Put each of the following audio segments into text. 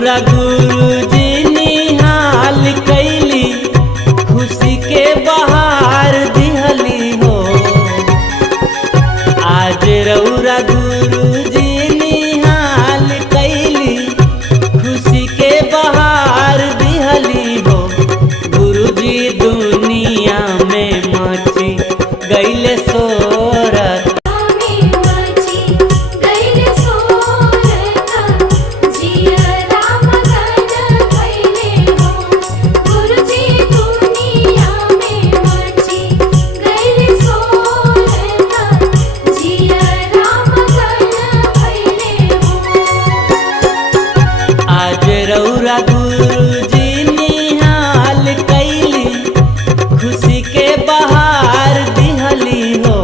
रौरा गुरुजी निहाल कैली, खुशी के बहार दिहली हो। आज रौरा गुरुजी निहाल कैली, खुशी के बहार दिहली हो। गुरुजी दुनिया में मची गईले सोरत, रौरा गुरुजी निहाल कैली, खुशी के बहार दिहली हो।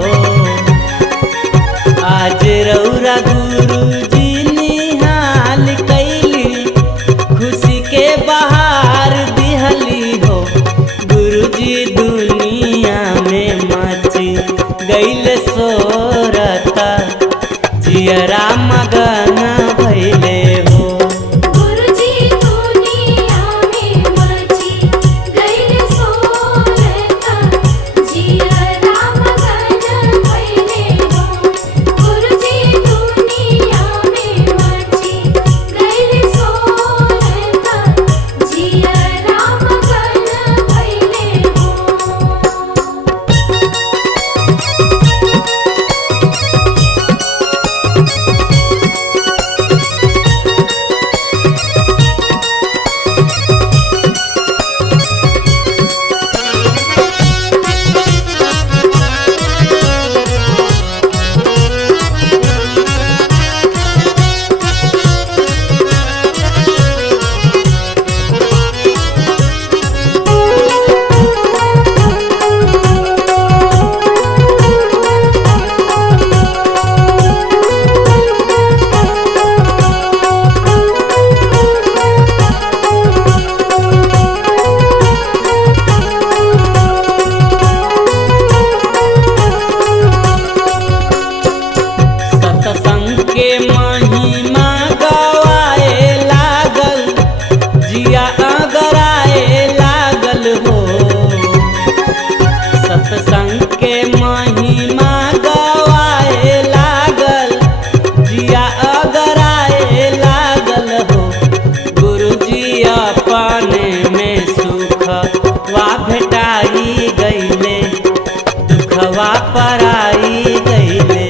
आज रौरा गुरुजी निहाल कैली, खुशी के बहार दिहली हो। गुरुजी दुनिया में मची गईले सोरता, जियरा मगन भइले हो। महिमा गवाए लागल, जिया अगराए लागल हो। सत्संग के महिमा गवाए लागल, जिया अगराए लागल हो। गुरुजी अपने में सुखवा भेटाई गईले, दुखवा पराई गईले।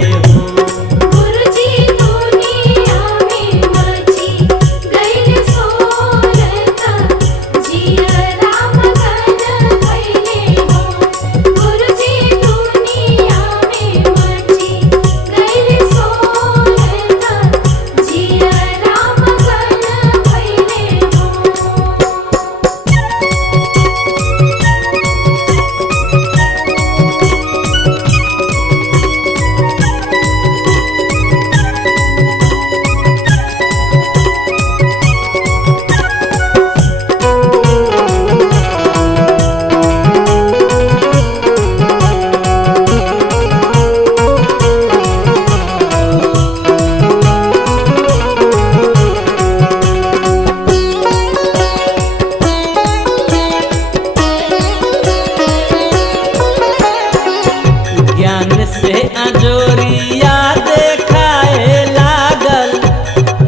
से अजोरिया देखाए लागल,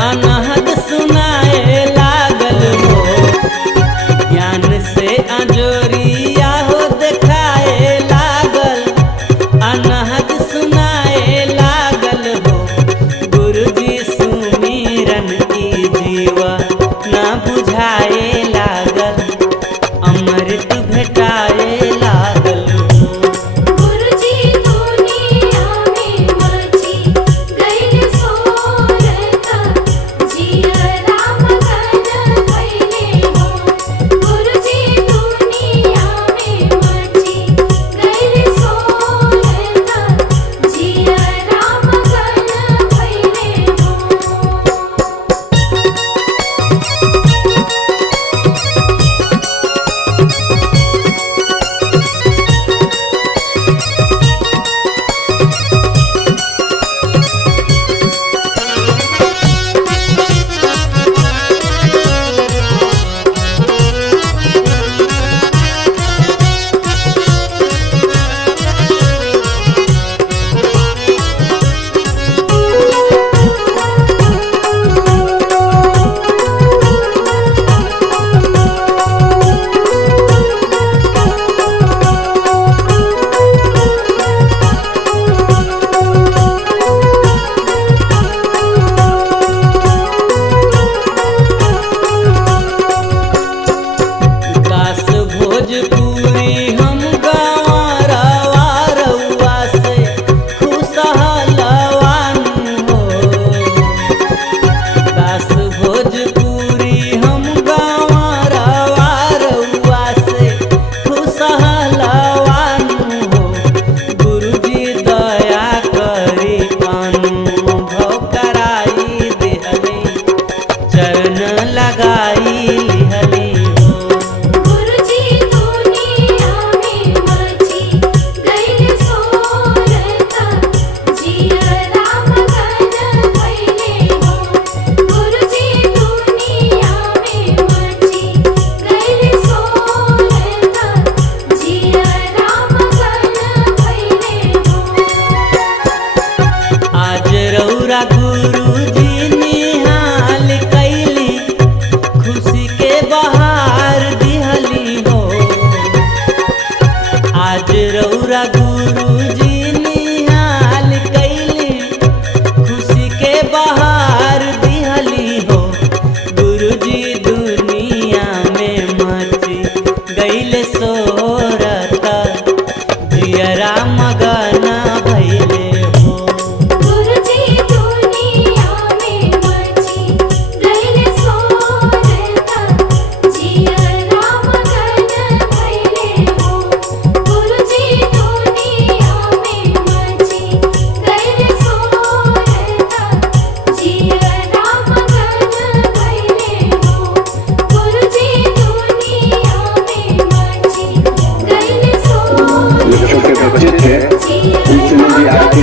अनहद सुनाए लागल हो। ज्ञान से अजोरिया हो देखाए लागल, अनहद सुनाए लागल हो। गुरुजी सुमिरन की जीवा ना बुझाए लागल, अमृत भेटाए लागल। जी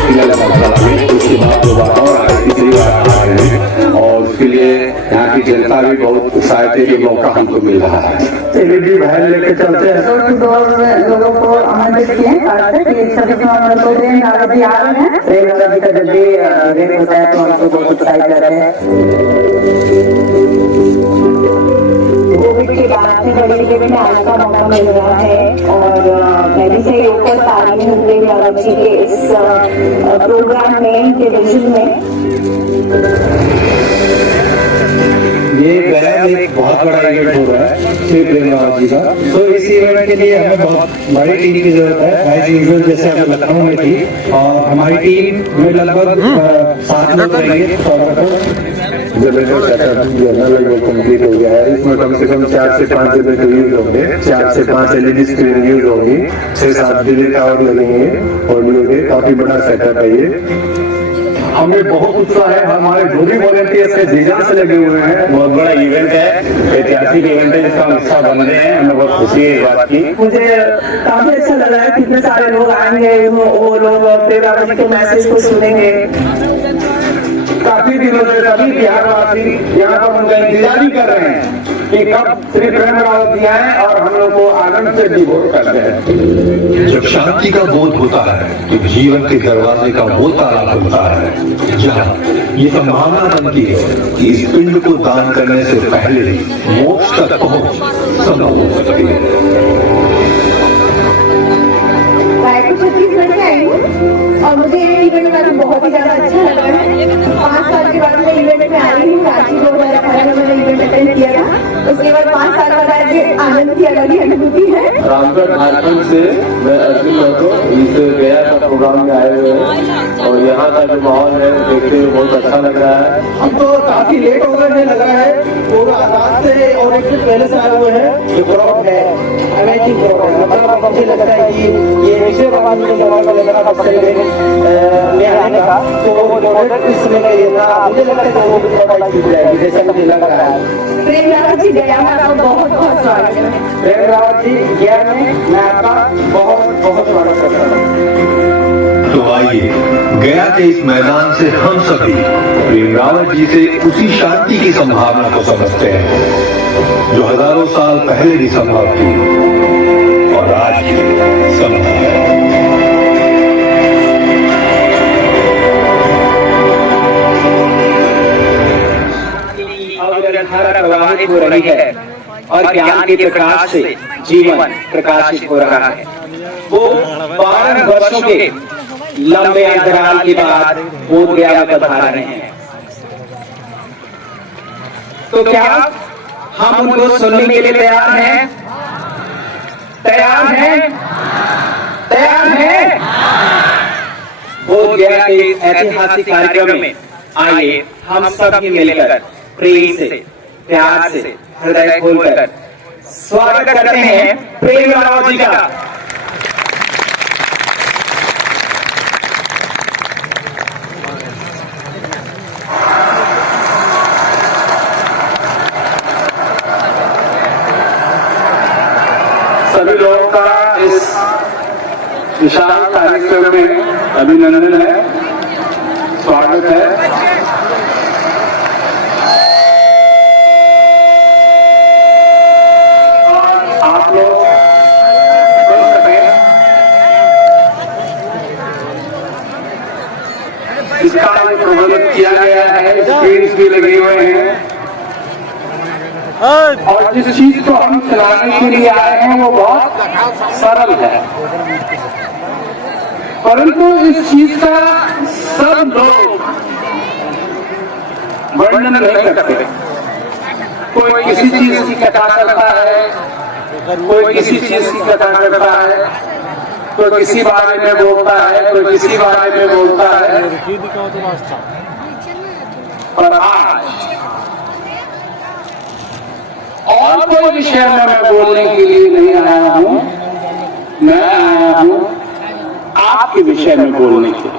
व्यक्तिगत धर्मशाला में, उसके बाद दोबारा और तीसरी बार आ रहे हैं और उसके लिए यहाँ की जनता भी बहुत उत्साहित है कि मौका हमको मिल रहा है। एलईडी वैन लेके चलते हैं। डोर टू डोर लोगों को आमंत्रित किए कि सभी को प्रेम रावत जी आ रहे हैं। प्रेम रावत जी का जब भी इवेंट होता है तो हमको बहुत उत्साहित रहते हैं। कोविड के बाद में बड़ी इवेंट में आने का मौका मिल रहा है और मैं भी सही ऊपर तारीफ हूँ प्रेम रावत जी के इस प्रोग्राम में, टेलीविजन में। ये गया में एक बहुत बड़ा इवेंट हो रहा है श्री प्रेम रावत जी का, तो इस इवेंट के लिए हमें बहुत बड़ी टीम की जरूरत है। एज यूजुअल जैसे हमें लखनऊ में थी और हमारी टीम में लगभग 7 लोग रहेंगे। जनरेटर सेटअप लगभग कंप्लीट हो गया है। इसमें कम से कम 4 से 5 जनरेटर यूज होंगे, 4 से 5 एलईडी स्क्रीन यूज होंगी, 6-7 डिले टावर लगेंगे ऑडियो के। काफी बड़ा सेटअप है ये। हमें बहुत उत्साह है, हमारे जो भी वॉलंटियर्स है जी-जान से लगे हुए हैं। बहुत बड़ा इवेंट है, ऐतिहासिक इवेंट है जिसका हम हिस्सा बन रहे हैं। हमें बहुत खुशी है इस बात की। मुझे काफी अच्छा लग रहा है, कितने सारे लोग आएंगे, वो लोग प्रेम रावत जी के मैसेज को सुनेंगे। काफी दिनों से सभी बिहारवासी यहाँ पर उनका इंतजार ही कर रहे हैं कि कब श्री प्रेम रावत जी आए और हम लोग को आनंद से विभोर करते हैं। जब शांति का बोध होता है तो जीवन के दरवाजे का वो ताला खुलता है जहाँ ये संभावना बनती है कि इस पिंड को दान करने से पहले मोक्ष तक पहुंच संभव हो सकती है। छत्तीसगढ़ से आई हूँ और मुझे ये इवेंट का बहुत ही ज्यादा अच्छा लगा है। 5 साल के बाद मैं इवेंट में आई हूँ। रांची 2018 में मैंने इवेंट अटेंड किया था, उसके बाद 5 साल बाद आज आनंद की अलग ही अनुभूति है। रामगढ़ झारखंड से मैं अर्जुन महतो इस गया का प्रोग्राम में आए हुए हैं और यहाँ का जो माहौल है देखते हुए बहुत अच्छा लग रहा है। हम तो काफी लेट हो गए लग रहा है, पूरा रात से और एक दिन पहले से आए हुए हैं। जो क्राउड है अमेजिंग क्राउड है, मतलब मुझे लगता है कि ये विषय भगवान को जवाब लगता था में आने का, तो वो ऑर्डर इस समय का ये था। मुझे लगता है कि वो भी थोड़ा छूट जाएगी जैसा मुझे लग रहा है। प्रेम रावत जी गया में आपका बहुत बहुत स्वागत है। प्रेम रावत जी गया में मैं आपका बहुत बहुत स्वागत करता हूँ। तो आइए गया के इस मैदान से हम सभी प्रेम रावत जी से उसी शांति की संभावना को समझते हैं जो हजारों साल पहले भी संभव थी और आज भी संभव है। प्रवाहित हो रही है और ज्ञान के प्रकाश से जीवन प्रकाशित हो रहा है। वो 12 वर्षों के लंबे अंतराल के बाद बोध गया में पधार रहे हैं। तो क्या हम उनको सुनने के लिए तैयार हैं? तैयार हैं? तैयार हैं? बोध गया के ऐतिहासिक कार्यक्रम में आइए हम सभी मिलकर प्रेम से, प्यार से, हृदय खोलकर स्वागत करते हैं प्रेम रावत जी का। सभी लोगों का इस विशाल कार्यक्रम में अभिनंदन है, स्वागत है। आप लोग इसका प्रबंध किया गया है, स्क्रीन्स भी लगे हुए हैं और जिस चीज को हम चलाने के लिए आए हैं वो बहुत सरल है, परंतु इस चीज का सब लोग वर्णन नहीं करते। कोई किसी चीज की कथा करता है, कोई किसी चीज की कथा करता है, कोई किसी बारे में बोलता है, कोई किसी बारे में बोलता है। पर आज और कोई विषय में मैं बोलने के लिए नहीं आया हूं, मैं आया हूं आपके विषय में बोलने के लिए।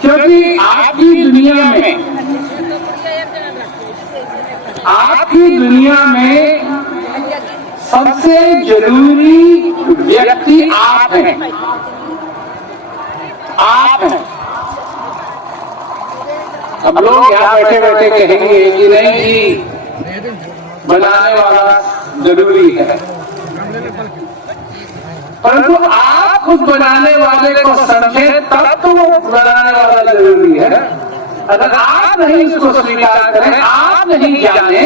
क्योंकि आपकी दुनिया में सबसे जरूरी व्यक्ति आप हैं, आप हैं। अब लोग यहाँ बैठे बैठे कहेंगे कि नहीं जी बनाने वाला जरूरी है, परंतु आप उस बनाने वाले को समझें तब तो वो बनाने वाला जरूरी है। अगर आप नहीं इसको स्वीकार करें, आप नहीं जाने,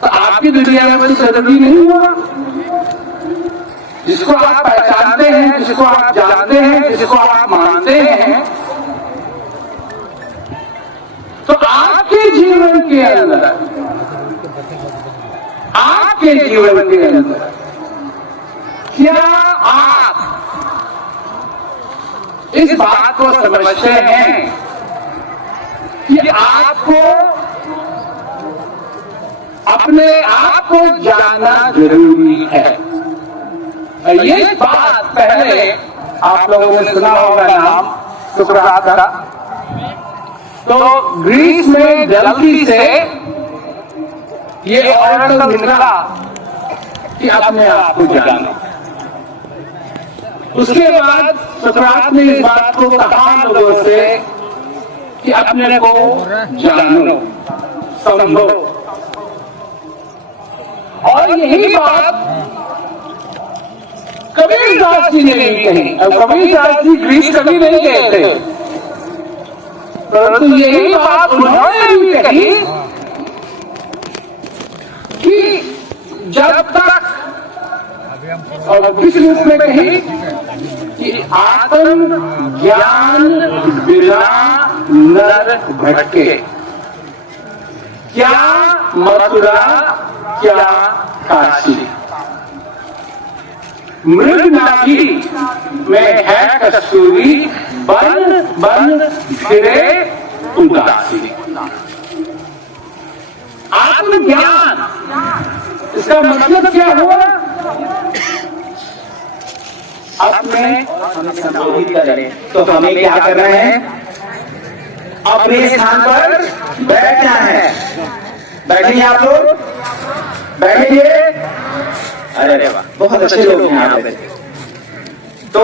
तो आपकी दुनिया में कोई जरूरी नहीं होगा। जिसको आप पहचानते हैं, जिसको आप जानते हैं, जिसको आप मानते हैं, तो आपके जीवन के अंदर, आपके जीवन के अंदर क्या आप इस बात को समझते हैं कि आपको अपने आप को जानना जरूरी है? ये बात पहले आप लोगों ने सुना होगा नाम सुकरात का। तो ग्रीस में गलती से ये ऑर्डर तो मिला कि अपने आप को जानो। उसके बाद सुकरात ने इस बात को कहा लोगों से कि अपने को जानो, समझो। और यही बात कबीरदास जी ने भी कही। अब कबीरदास जी ग्रीस कभी नहीं गए थे, परंतु यही बात उन्होंने भी कही कि जब तक, और किस रूप में कही कि आत्म ज्ञान बिना नर भटके। क्या मथुरा, क्या काशी, मृग नाभि में है कस्तूरी, बन बन फिरे उदासी। आत्मज्ञान, इसका मतलब क्या हुआ? अपने हमें संबोधित करें तो हमें क्या करना है? अपने स्थान पर बैठना है। बैठेंगे आप लोग? बैठेंगे? अरे वाह, बहुत अच्छे लोग हैं यहाँ पे। तो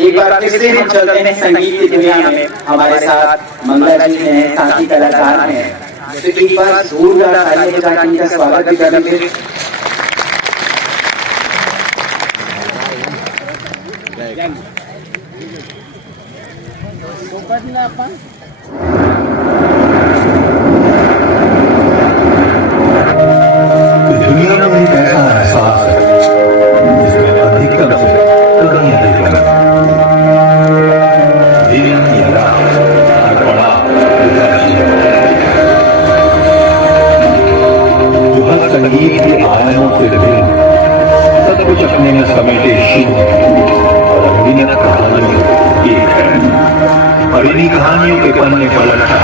एक बार फिर से हम चलते हैं संगीत की दुनिया में। हमारे साथ मंगला जी हैं, साथी कलाकार हैं, तो एक बार जोरदार तालियां बजा के इनका स्वागत भी करेंगे। दुनिया में एक ऐसा एहसास है जिसमें अधिकतम से कहीं अधिक लगता दिन या रात हर बड़ा जो हर संगीत के आयामों से भिन्न, सब कुछ अपने में समेटे शुद्ध और अनगिनत कहानियों एक है। और इन्हीं कहानियों के पन्ने पलटा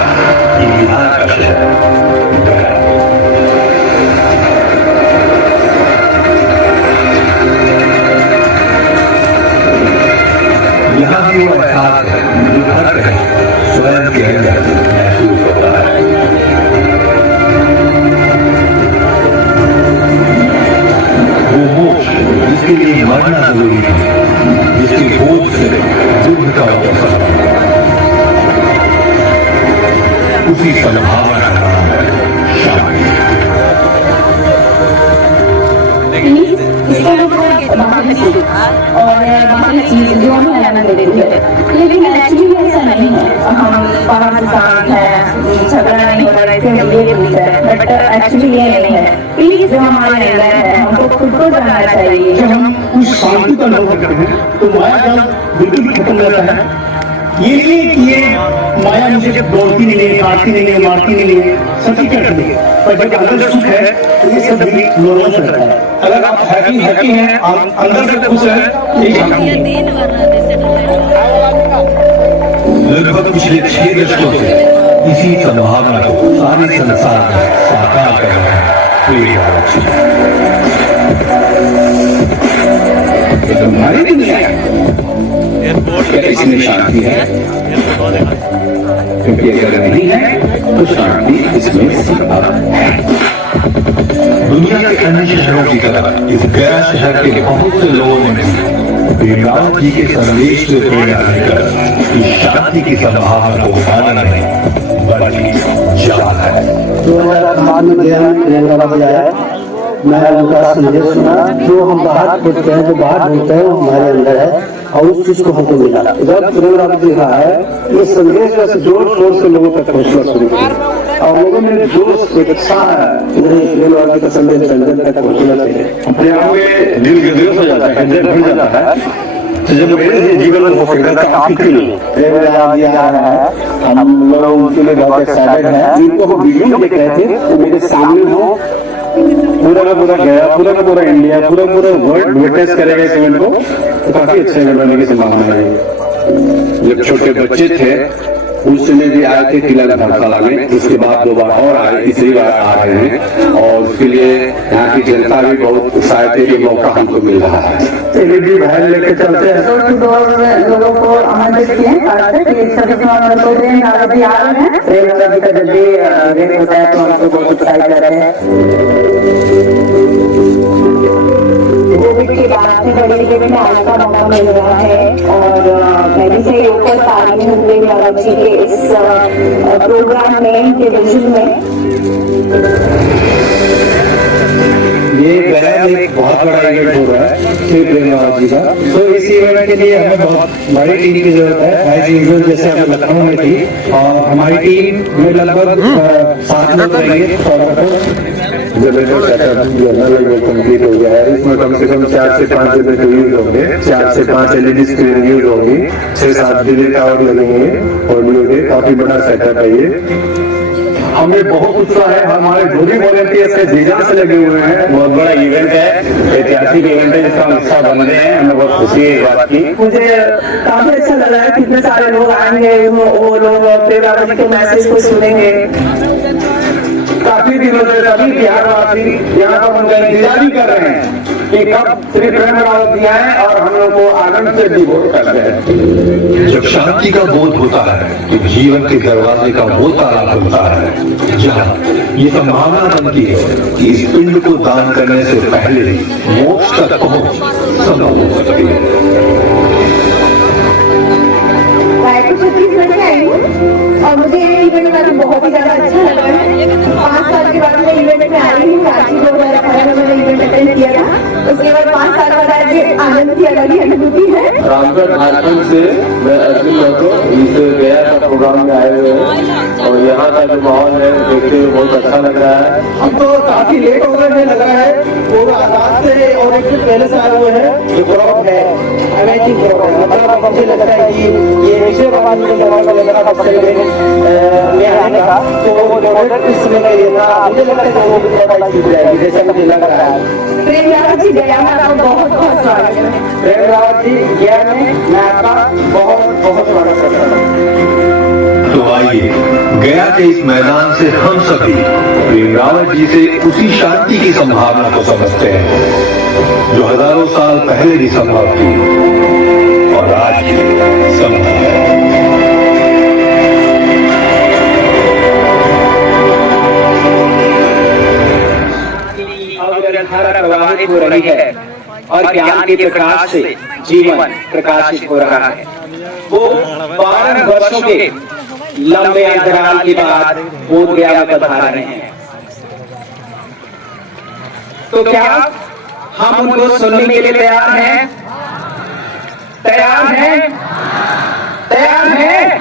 ये बिहार का शहर यहाँ भी वो एहसास है जो हर कहीं स्वयं के अंदर महसूस होता है। वो मोक्ष जिसके लिए मरना जरूरी है, जिसके बोझ से दुख का अवसर, उसी संभावना का नाम है शांति। और बाकी चीज जो हमें आनंद देती है, लेकिन एक्चुअली ऐसा नहीं है। हम पांच साल है, झगड़ा नहीं हो रहा है, ये पूछ है, बट एक्चुअली ये नहीं है। प्लीज जो हमारे अंदर है, हमको खुद को जानना चाहिए। जब हम उस शांति का अनुभव करते हैं तो माया जाल बिल्कुल भी खत्म रहता है। ये नहीं कि ये माया मुझे दौड़ती नहीं है, काटती नहीं है, मारती नहीं है, सभी करती है, पर जब अंदर सुख है तो ये सब भी नॉर्मल रहता है। अगर आप हैप्पी हैं, आप अंदर से खुश हैं, यही शांति है। लगभग पिछले 6 दशकों से इसी संभावना को सारे संसार में साकार कर रहे हैं हमारी दुनिया इसमें शांति है, क्योंकि अगर नहीं है तो शांति इसमें संभव है। दुनिया के अन्य शहरों की तरह इस गया शहर के बहुत से लोगों ने भी प्रेम रावत जी के संदेश से प्रेरणा लेकर इस शांति की संभावना को माना नहीं बल्कि जाना है। 2008 में गया में प्रेम रावत जी आया, मैं उनका संदेश सुना। जो हम बाहर खोजते हैं, जो बाहर ढूंढते हैं, वो हमारे अंदर है और उस चीज को हमको मिला। जब प्रेम रावत जी रहा है, ये संदेश वैसे जोर शोर से लोगों तक पहुंचना शुरू किया और लोगों में जोश एक उत्साह है प्रेम रावत जी का संदेश जन तक पहुंचना चाहिए। अपने आप में दिल गदगद हो जाता है, हृदय भर जाता है। तो जब मेरे जीवन में हो सकता था आपके लिए प्रेम रावत जी आ रहा है, हम लोग उनके लिए बहुत एक्साइटेड हैं। जिनको हम वीडियो देख रहे थे वो मेरे सामने हो, पूरा का पूरा गया, पूरा का पूरा इंडिया, पूरा पूरा वर्ल्ड विटनेस करेगा इस इवेंट को, तो काफी अच्छे इवेंट बनने की संभावना है। जब छोटे बच्चे थे उस समय भी आए थे किला धर्मशाला में, उसके बाद 2 बार और आए, तीसरी बार आ रहे हैं और उसके लिए यहाँ की जनता भी बहुत उत्साहित है कि मौका हमको मिल रहा है। एलईडी वैन लेके चलते हैं, लोगों को आमंत्रित किए सभी को प्रेम रावत जी आ रहे हैं। प्रेम रावत जी का जब भी इवेंट होता है तो हमको बहुत उत्साहित कर रहे हैं। कोविड के बाद से बड़ी इवेंट में आने का मौका मिल रहा है और मैं भी सही ऊपर तारीफ हूँ प्रेम रावत जी के इस प्रोग्राम में, टेलीविजन में। ये गया में एक बहुत बड़ा इवेंट हो रहा है श्री प्रेम रावत जी का। तो इस इवेंट के लिए हमें बहुत बड़ी टीम की जरूरत है। एज यूजुअल जैसे हमें लखनऊ में थी और हमारी टीम में लगभग 7 लोग रहेंगे। जनरेटर सेटअप लगभग कंप्लीट हो गया है। इसमें कम से कम 4 से 5 जनरेटर यूज होंगे, 4 से 5 एलईडी स्क्रीन यूज होगी, 6-7 डिले टावर लगेंगे ऑडियो के। काफी बड़ा सेटअप है ये। हमें बहुत उत्साह है, हमारे जो भी वॉलंटियर्स है जी जान से लगे हुए हैं। बहुत बड़ा इवेंट है, ऐतिहासिक इवेंट है जिसका हम हिस्सा बन रहे हैं। हमें बहुत खुशी है इस बात की। मुझे काफी अच्छा लग रहा है, कितने सारे लोग आएंगे, वो लोग प्रेम रावत जी के मैसेज को सुनेंगे। काफी दिनों से सभी बिहारवासी यहाँ पर उनका इंतजार ही कर रहे हैं कि कब श्री प्रेम रावत जी आए और हम लोग को आनंद से डिवोट करते हैं। जब शांति का बोध होता है तो जीवन के दरवाजे का वो ताला खुलता है जहाँ ये संभावना बनती है कि इस पिंड को दान करने से पहले मोक्ष तक पहुंच संभव हो सकती है। रायपुर छत्तीसगढ़ से आई हूँ और मुझे ये इवेंट में बहुत ही ज्यादा अच्छा लगा है। 5 साल के बाद मैं इवेंट में आई हूँ। रांची 2018 में मैंने इवेंट अटेंड किया था, उसके बाद 5 साल बाद आज आनंद की अलग ही अनुभूति है। रामगढ़ झारखंड से मैं अर्जुन महतो इस गया का प्रोग्राम में आए हुए हैं और यहाँ का जो माहौल है देखते हुए बहुत अच्छा लग रहा है। हम तो काफी लेट हो गए लग रहा है, वो आजाद से और एक दिन पहले से आए हुए हैं। जो ग्रुप है अमेजिंग ग्रुप है, मतलब मुझे लगता है कि ये विषय भगवान के दरबार में लगा था में आने का, तो वो ऑर्डर किस समय का ये था, मुझे लगता है वो भी थोड़ा जीत जाएगी जैसा मुझे लग रहा है। प्रेम रावत जी गया में आपका बहुत बहुत स्वागत है। प्रेम रावत जी गया में मैं आपका बहुत बहुत स्वागत करता हूँ। तो आइए गया के इस मैदान से हम सभी प्रेम रावत जी से उसी शांति की संभावना को समझते हैं जो हजारों साल पहले भी संभव थी और आज भी संभव है। धारा प्रवाहित हो रही है और ज्ञान के प्रकाश से जीवन प्रकाशित हो रहा है। वो 12 वर्षों के लंबे अंतराल के बाद बोध गया में पधार रहे हैं। तो क्या हम उनको सुनने के लिए तैयार हैं? तैयार हैं? तैयार हैं?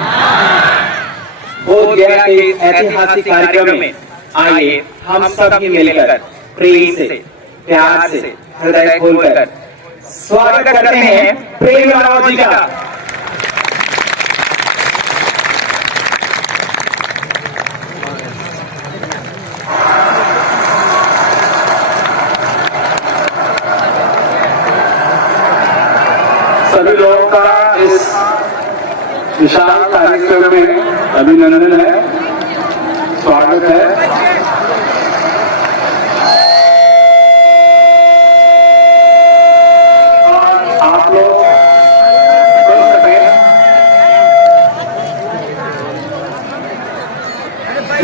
बोध गया के ऐतिहासिक कार्यक्रम में आइए हम सभी मिलकर प्रेम से, प्यार से, हृदय खोलकर स्वागत करते हैं प्रेम रावत जी का। सभी लोगों का इस विशाल कार्यक्रम में अभिनंदन है, स्वागत है। आप लोग सुन सकें,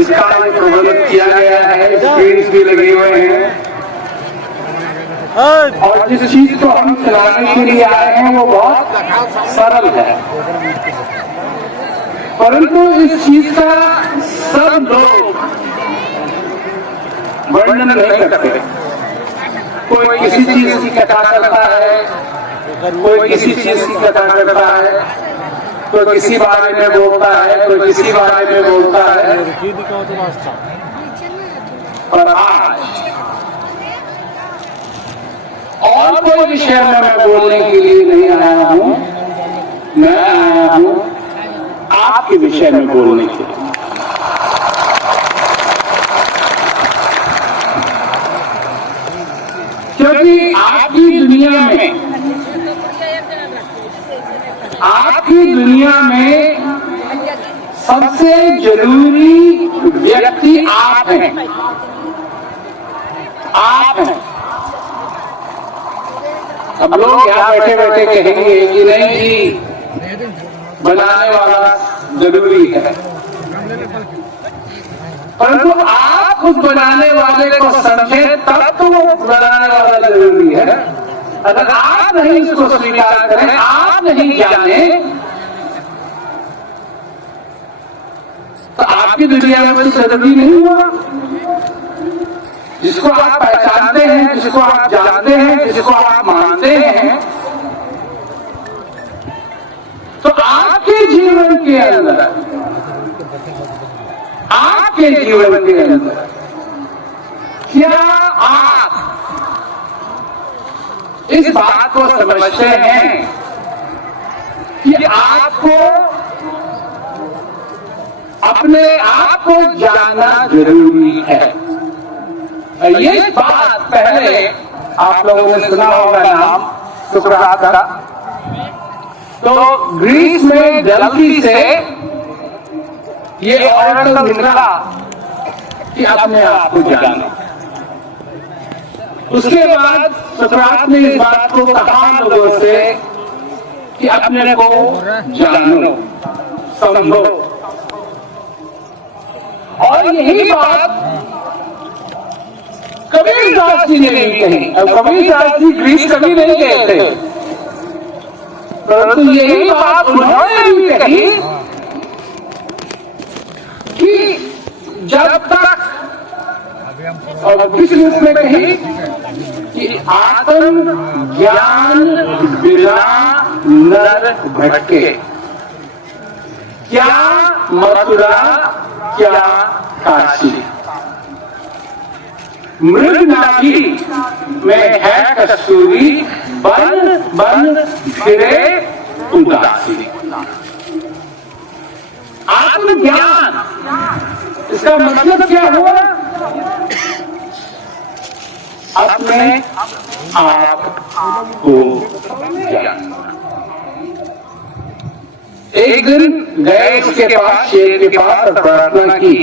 इसका प्रबंध किया गया है, स्क्रीन भी लगी और जिस चीज को हम चलाने के लिए आए हैं वो बहुत सरल है, परंतु इस चीज का सब लोग वर्णन नहीं करते। कोई किसी चीज की कथा करता है, कोई किसी चीज की कथा करता है, कोई किसी बारे में बोलता है, कोई किसी बारे में बोलता है। और आज और कोई विषय में मैं बोलने के लिए नहीं आया हूं, मैं आया हूं आपके विषय में बोलने के लिए। क्योंकि आपकी दुनिया में सबसे जरूरी व्यक्ति आप हैं, आप हैं। अब लोग यहाँ बैठे बैठे कहेंगे कि नहीं जी बनाने वाला जरूरी है, परंतु आप उस बनाने वाले को समझे तब तो वो बनाने वाला जरूरी है। अगर आप नहीं इसको स्वीकार करें, आप नहीं जाने, तो आपकी दुनिया में कोई जरूरी नहीं होगा। जिसको आप पहचानते हैं, जिसको आप जानते हैं, जिसको आप मानते हैं, तो आपके जीवन के अंदर, आपके जीवन के अंदर क्या आप इस बात को समझते हैं कि आपको अपने आप को जानना जरूरी है? ये बात पहले आप लोगों ने सुना होगा नाम सुकरात का। तो ग्रीस में डेल्फी से ये ऑर्डर निकला कि अपने आप को जानो। उसके बाद सुकरात ने इस बात को कहा लोगों से कि अपने को जानो, समझो। और यही बात कबीरदास जी ने भी कही। अब कबीरदास जी ग्रीस कभी नहीं गए थे, परंतु यही बात उन्होंने भी कही कि जब तक, और किस रूप में कही कि आत्म ज्ञान बिना नर भटके। क्या मथुरा, क्या काशी, मृग नाभी में है कस्तूरी, बन बन फिरे उदासी। आत्मज्ञान, इसका मतलब क्या हुआ? अपने आप को जानना। एक दिन गए उसके पास, शेर के पास, और प्रार्थना की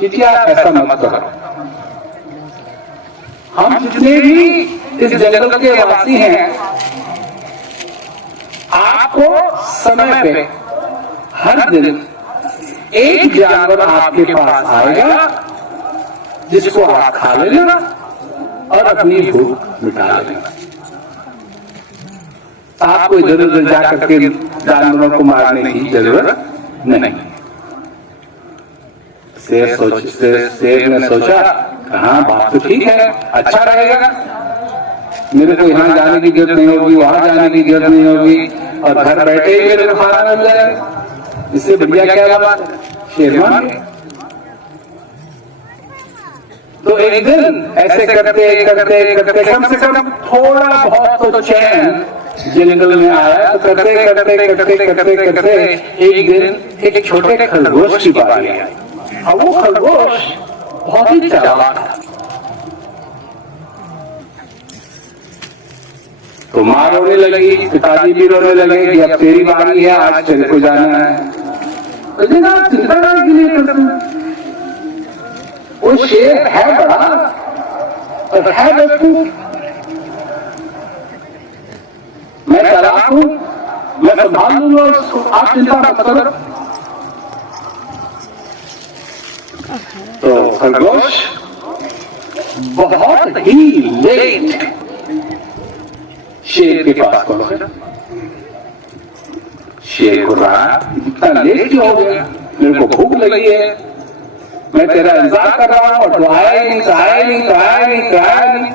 कि क्या ऐसा मत करो। हम जितने भी इस जंगल के वासी हैं, आपको समय पे हर दिन एक जानवर आपके पास आएगा जिसको आप खा लेना और अपनी भूख मिटा लेना। आपको इधर उधर जाकर के जानवरों को मारने की जरूरत नहीं। शेर ने सोचा, हाँ बात तो ठीक है, अच्छा रहेगा, मेरे को यहाँ जाने की जरूरत नहीं होगी, वहां जाने की जरूरत नहीं होगी, और घर बैठे ही मेरे को खाना मिल जाएगा। इससे बढ़िया क्या बात है? शेर मान गया। तो एक दिन ऐसे करते करते करते कम से कम थोड़ा बहुत तो चैन जंगल में आया। तो करते करते करते करते करते एक दिन एक छोटे खरगोश की बारी आई। और वो खरगोश बहुत ही चालाक था। तो माँ रोने लगी, पिताजी भी रोने लगे कि अब तेरी बारी है, आज तेरे को जाना है। तो चिंता के लिए वो शेर है बड़ा और है बेवकूफ। मैं चालाक हूं, मैं संभाल लूंगा उसको, आप चिंता मत करो। तो खरगोश बहुत ही लेट शेर के पास पहुंचा। शेर को रहा इतना लेट क्यों हो गया, मेरे को भूख लगी है, मैं तेरा इंतजार कर रहा हूं और तो आया नहीं, तो आया नहीं, तो आया नहीं, तो आया नहीं।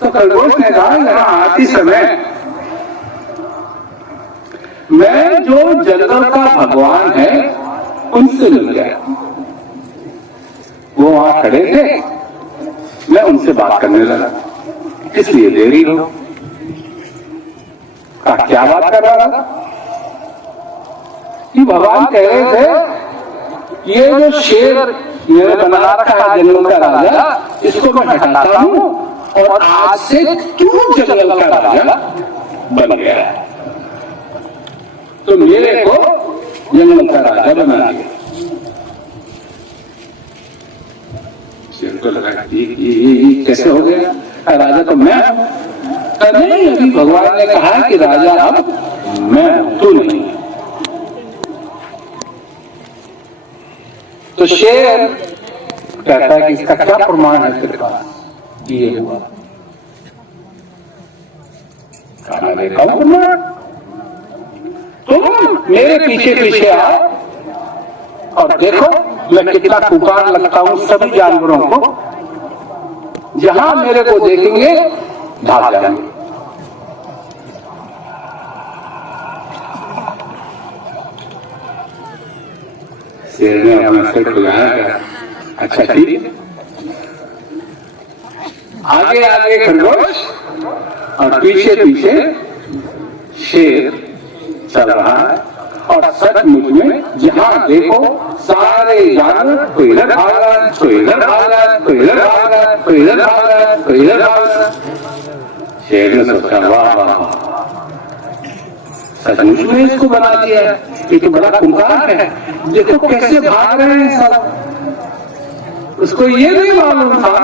तो खरगोश ने कहा यहाँ आती समय मैं जो जंगल का भगवान है उनसे मिल गया। वो वहां खड़े थे, मैं उनसे बात करने लगा, इसलिए देरी हो। क्या बात कर रहा था कि भगवान कह रहे थे ये जो शेर मेरे बना रखा है जंगल का राजा, इसको मैं हटाता हूं और आज से तू जंगल का राजा बन गया है, तो मेरे को जंगल का राजा बना दिया। शेर को लगा ये कैसे हो गया, राजा तो मैं हूं। नहीं, अभी भगवान ने कहा कि राजा अब मैं हूं, तू नहीं। तो शेर कहता है कि इसका क्या प्रमाण है तेरे पास ये हुआ? खाना देखा प्रमाण, तुम मेरे पीछे पीछे आओ और देखो मैं कितना पुकार लगता हूं सभी जानवरों को, जहां मेरे को देखेंगे भाग जाएंगे। शेर ने अपना सिर खुलाया, अच्छा ठीक। आगे आगे खरगोश और पीछे पीछे शेर चल रहा है और सचमुच में जहां देखो सारे जानवर कोई इधर भाग रहा है, कोई इधर भाग रहा है, कोई इधर भाग रहा है, कोई इधर भाग रहा है, कोई इधर भाग रहा है। शेर ने सोचा वाह वाह, सचमुच में इसको बना दिया है, ये तो बड़ा खूंखार है, देखो कैसे भाग रहे हैं सब। उसको ये नहीं मालूम था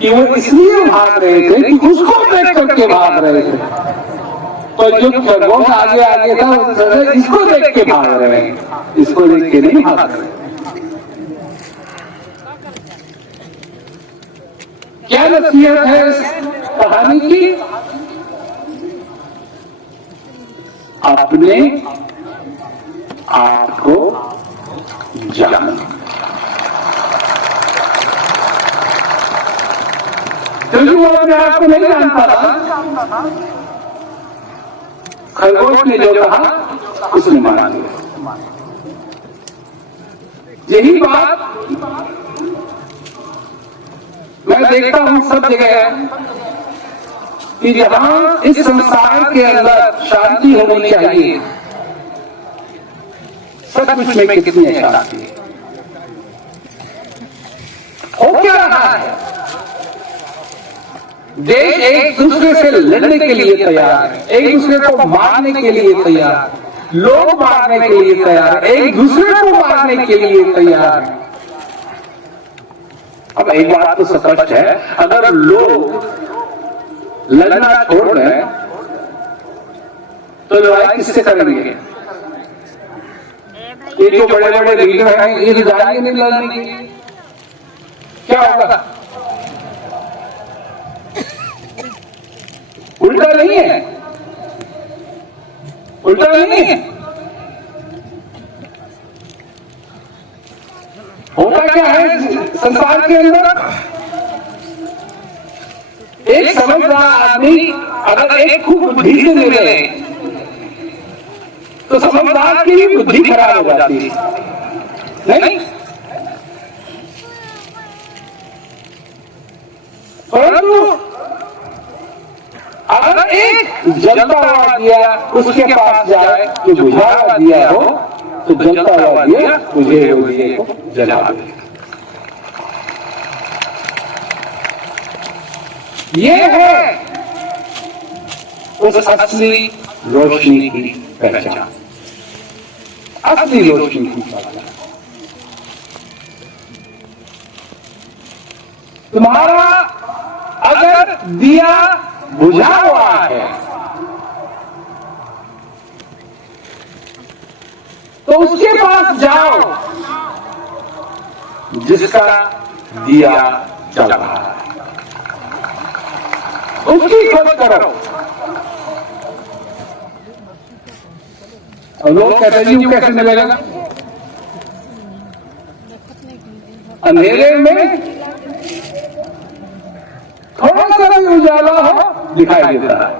कि वो इसलिए भाग रहे थे कि उसको देख करके भाग रहे थे, तो जो खरगोश आगे आगे था वो इसको देख के भाग रहे हैं, इसको देख के नहीं भाग रहे। क्या नसीहत है इस कहानी की? अपने आप को जानो। क्योंकि वो अपने आप को नहीं जानता था, खरगोश ने जो कहा उसने मान लिया। यही बात मैं देखता हूं सब जगह कि जहां इस संसार के अंदर शांति होनी चाहिए, सब कुछ में कितनी अशांति हो क्या रहा है। देश एक दूसरे से लड़ने के लिए तैयार है, एक दूसरे को मारने के लिए तैयार, लोग मारने के लिए तैयार, एक दूसरे को मारने के लिए तैयार है। अब एक बात तो स्पष्ट है, अगर लोग लड़ना छोड़ दें तो लड़ाई किससे करेंगे? ये जो बड़े बड़े लीडर हैं ये जाएंगे नहीं लड़ने के लिए, क्या होगा? उल्टा नहीं है, उल्टा नहीं है। होता क्या है संसार के अंदर, एक समझदार आदमी अगर एक खूब बुद्धि से ले ले तो समझदार की भी बुद्धि खराब हो जाती है, नहीं? परंतु अगर एक जलता हुआ दिया उसके पास जाए जो बुझा हुआ दिया हो, तो जलता हुआ दिया बुझे हुए दिए को जला दे। ये है उस असली रोशनी की पहचान, असली रोशनी की पहचान। तुम्हारा अगर दिया बुझा हुआ है तो उसके पास जाओ जिसका दिया चल रहा है, उसकी खोज करो। और लोग कहते हैं जी कैसे मिलेगा? अंधेरे में थोड़ा सा भी उजाला हो दिखाई देता है।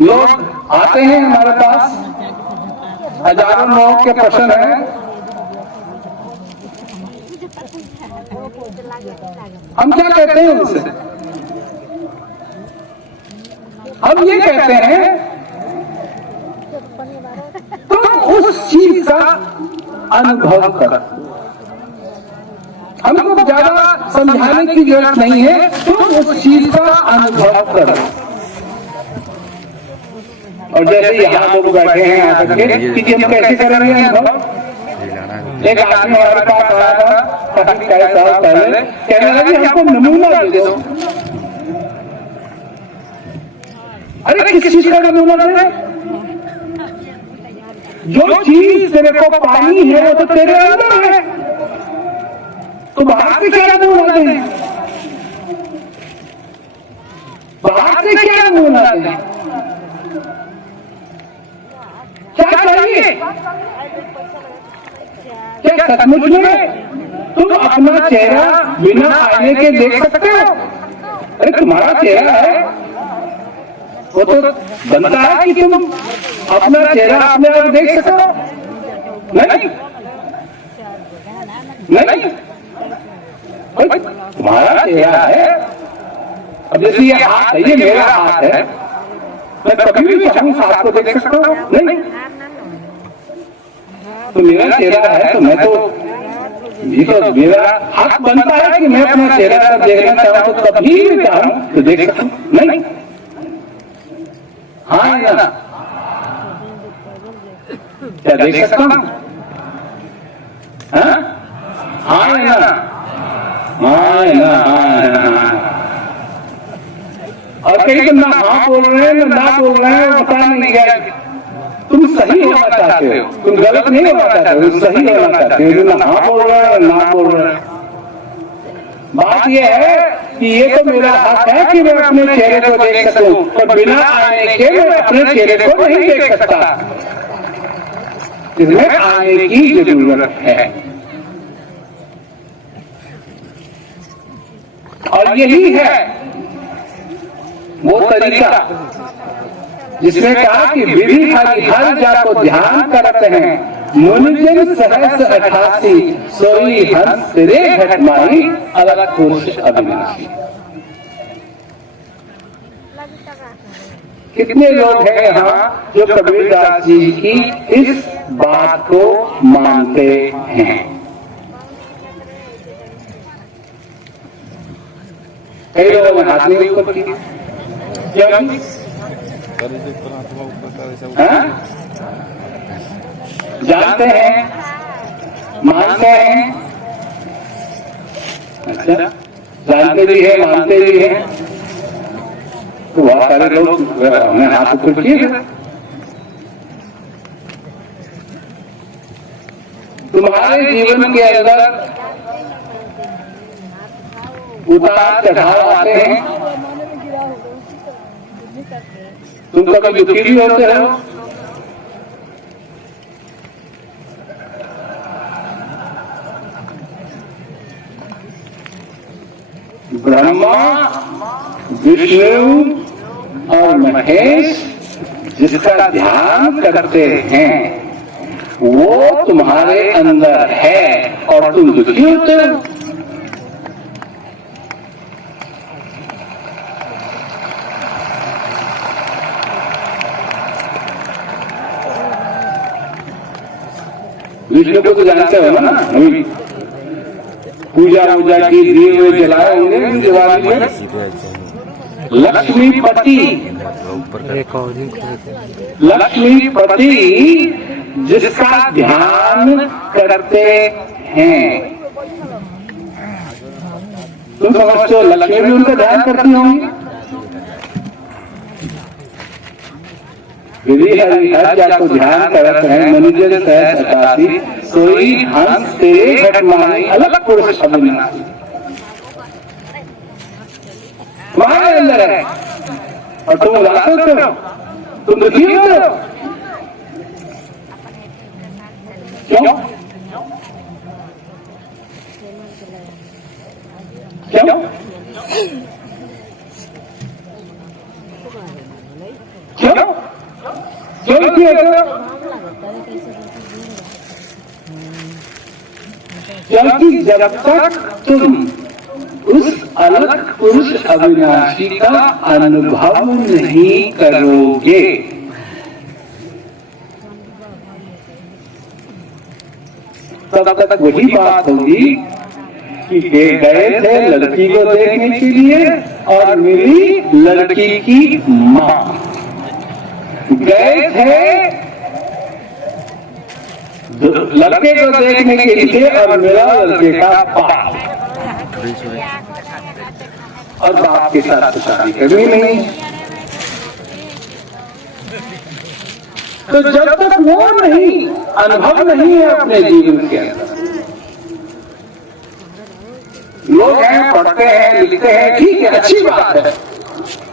लोग आते हैं हमारे पास, हजारों लोगों के प्रश्न हैं, हम क्या कहते हैं उनसे? हम ये कहते हैं तुम उस चीज का अनुभव करो। हमको ज्यादा समझाने की जरूरत नहीं है, तुम उस चीज का अनुभव करो। और जैसे यहाँ लोग बैठे हैं आकर के कि हम कैसे करेंगे अनुभव? एक आदमी हमारे पास आया था काफी कई साल पहले, कहने लगे हमको नमूना दे दो। अरे किस चीज का नमूना दे? जो चीज तेरे को पानी है वो तो तेरे अंदर है, तो बाहर से क्या नमूना दे? बाहर से क्या नमूना दे? क्या चाहिए? क्या सचमुच में तुम अपना चेहरा बिना आईने के देख सकते हो? अरे तुम्हारा चेहरा है, वो तो बनता है कि तुम अपना चेहरा अपने आप देख सको। नहीं नहीं, तुम्हारा चेहरा है। अब जैसे ये हाथ है, ये मेरा हाथ है, मैं कभी भी चाहूँ हाथ को देख सकता हूँ? नहीं, तो मेरा चेहरा है तो मैं तो ये तो मेरा हक बनता है कि मैं अपना चेहरा देखना चाहूँ तो कभी भी चाहूँ तो देख सकता हूँ। नहीं, हाँ या ना? क्या देख सकता हूँ? हाँ या ना? हाँ या ना? और कई तो ना हाँ बोल रहे हैं ना बोल रहे हैं, पता नहीं क्या। तुम सही होना चाहते हो, तुम गलत नहीं होना चाहते हो, तुम सही होना चाहते हो। ना हाँ बोल रहे हैं ना बोल रहे हैं। बात यह है कि ये तो मेरा हक है कि मैं अपने चेहरे को देख सकूं, पर बिना आने के मैं अपने चेहरे को नहीं देख सकता। इसमें आने की जरूरत है। और यही है वो तरीका जिसने कहा कि विधि खाली हर जा को ध्यान करते हैं, मुनिजन सहस 88 सोई हंस तेरे घटमाई अलग पुरुष अविनाशी। कितने लोग हैं यहाँ जो कबीरदास जी की इस बात को मानते हैं? कई लोगों ने हाथ नहीं ऊपर किया। क्यों? जानते हैं, मानते हैं। अच्छा, जानते भी है, मानते भी है, तो बहुत सारे लोग हमने हाथ ऊपर किए। तुम्हारे जीवन के अंदर उतार चढ़ाव आते हैं, तुम कभी दुखी भी होते हो, ब्रह्मा विष्णु और महेश जिसका ध्यान करते हैं वो तुम्हारे अंदर है और तुम दुखी होते हो। विष्णु को तो जानते हो ना, अभी पूजा वूजा की दिए हुए जलाए होंगे दिवाली में। लक्ष्मीपति, लक्ष्मीपति जिसका ध्यान करते हैं, तुम समझते हो लक्ष्मी भी उनका ध्यान करती होंगी। विधि हरि हर जा को ध्यान करते हैं, मनुजन सहस 88 सोई हंस तेरे घटमाए अलग पुरुष अविनाशी। तुम्हारे अंदर है और तुम उदास होते हो, तुम दुखी होते हो, क्यों? क्यों? क्यों? क्यों दुखी होते हो? क्योंकि जब तक तुम उस अलग पुरुष अविनाशी का अनुभव नहीं करोगे, तब तक वही बात होगी कि गए थे लड़की को देखने के लिए और मिली लड़की की माँ, गए थे लड़के को देखने के लिए और मेरा लड़के का बाप, और बाप के साथ तो शादी करनी नहीं। तो जब तक वो नहीं अनुभव नहीं है अपने जीवन के अंदर, लोग हैं, पढ़ते हैं, लिखते हैं, ठीक है, अच्छी बात है,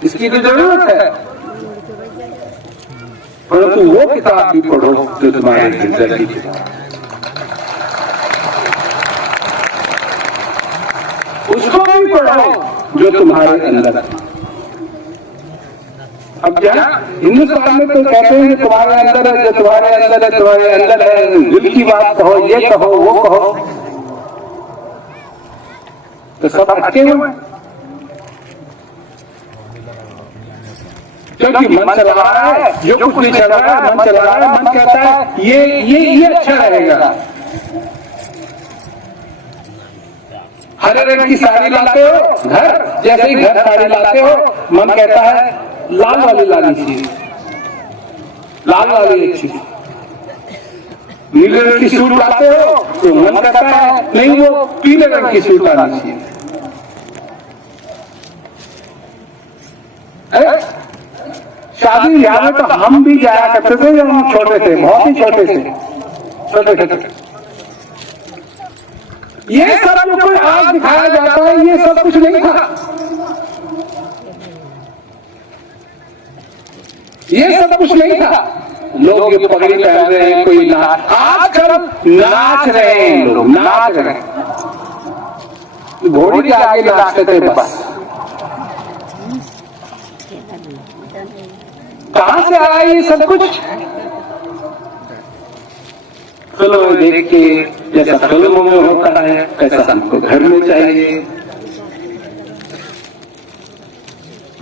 इसकी तो जरूरत है, परंतु वो किताब भी पढ़ो जो तुम्हारे हृदय की किताब, उसको भी पढ़ो जो तुम्हारे अंदर है। अब क्या हिंदुस्तान में तो कहते हैं कि तुम्हारे अंदर है, जो तुम्हारे अंदर है, तुम्हारे अंदर है, दिल की बात कहो, ये कहो, वो कहो, तो सब अटके हुए हैं, क्योंकि मन चला रहा है, जो कुछ नहीं चल रहा है, मन चला रहा है, मन कहता है ये अच्छा रहेगा। हरे रंग की साड़ी लाते हो घर, जैसे ही घर साड़ी लाते हो मन कहता है लाल वाली लानी चाहिए, लाल वाली अच्छी। नीले रंग की सूट लाते हो तो मन कहता है नहीं वो पीले रंग की सूट लानी चाहिए। शादी ब्याह में तो हम भी जाया करते थे जब हम छोटे थे, बहुत ही छोटे थे, छोटे। ये सब जो कोई आज दिखाया जाता है ये सब कुछ नहीं था, ये सब कुछ नहीं था। लोग ये पगड़ी पहन रहे हैं, कोई नाच, आजकल नाच रहे हैं, लोग नाच रहे हैं, घोड़ी के आगे नाचते थे बस। कहां से आया ये सब कुछ? फिल्मों में देख के, जैसा फिल्मों में होता है ऐसा हमको घर में चाहिए,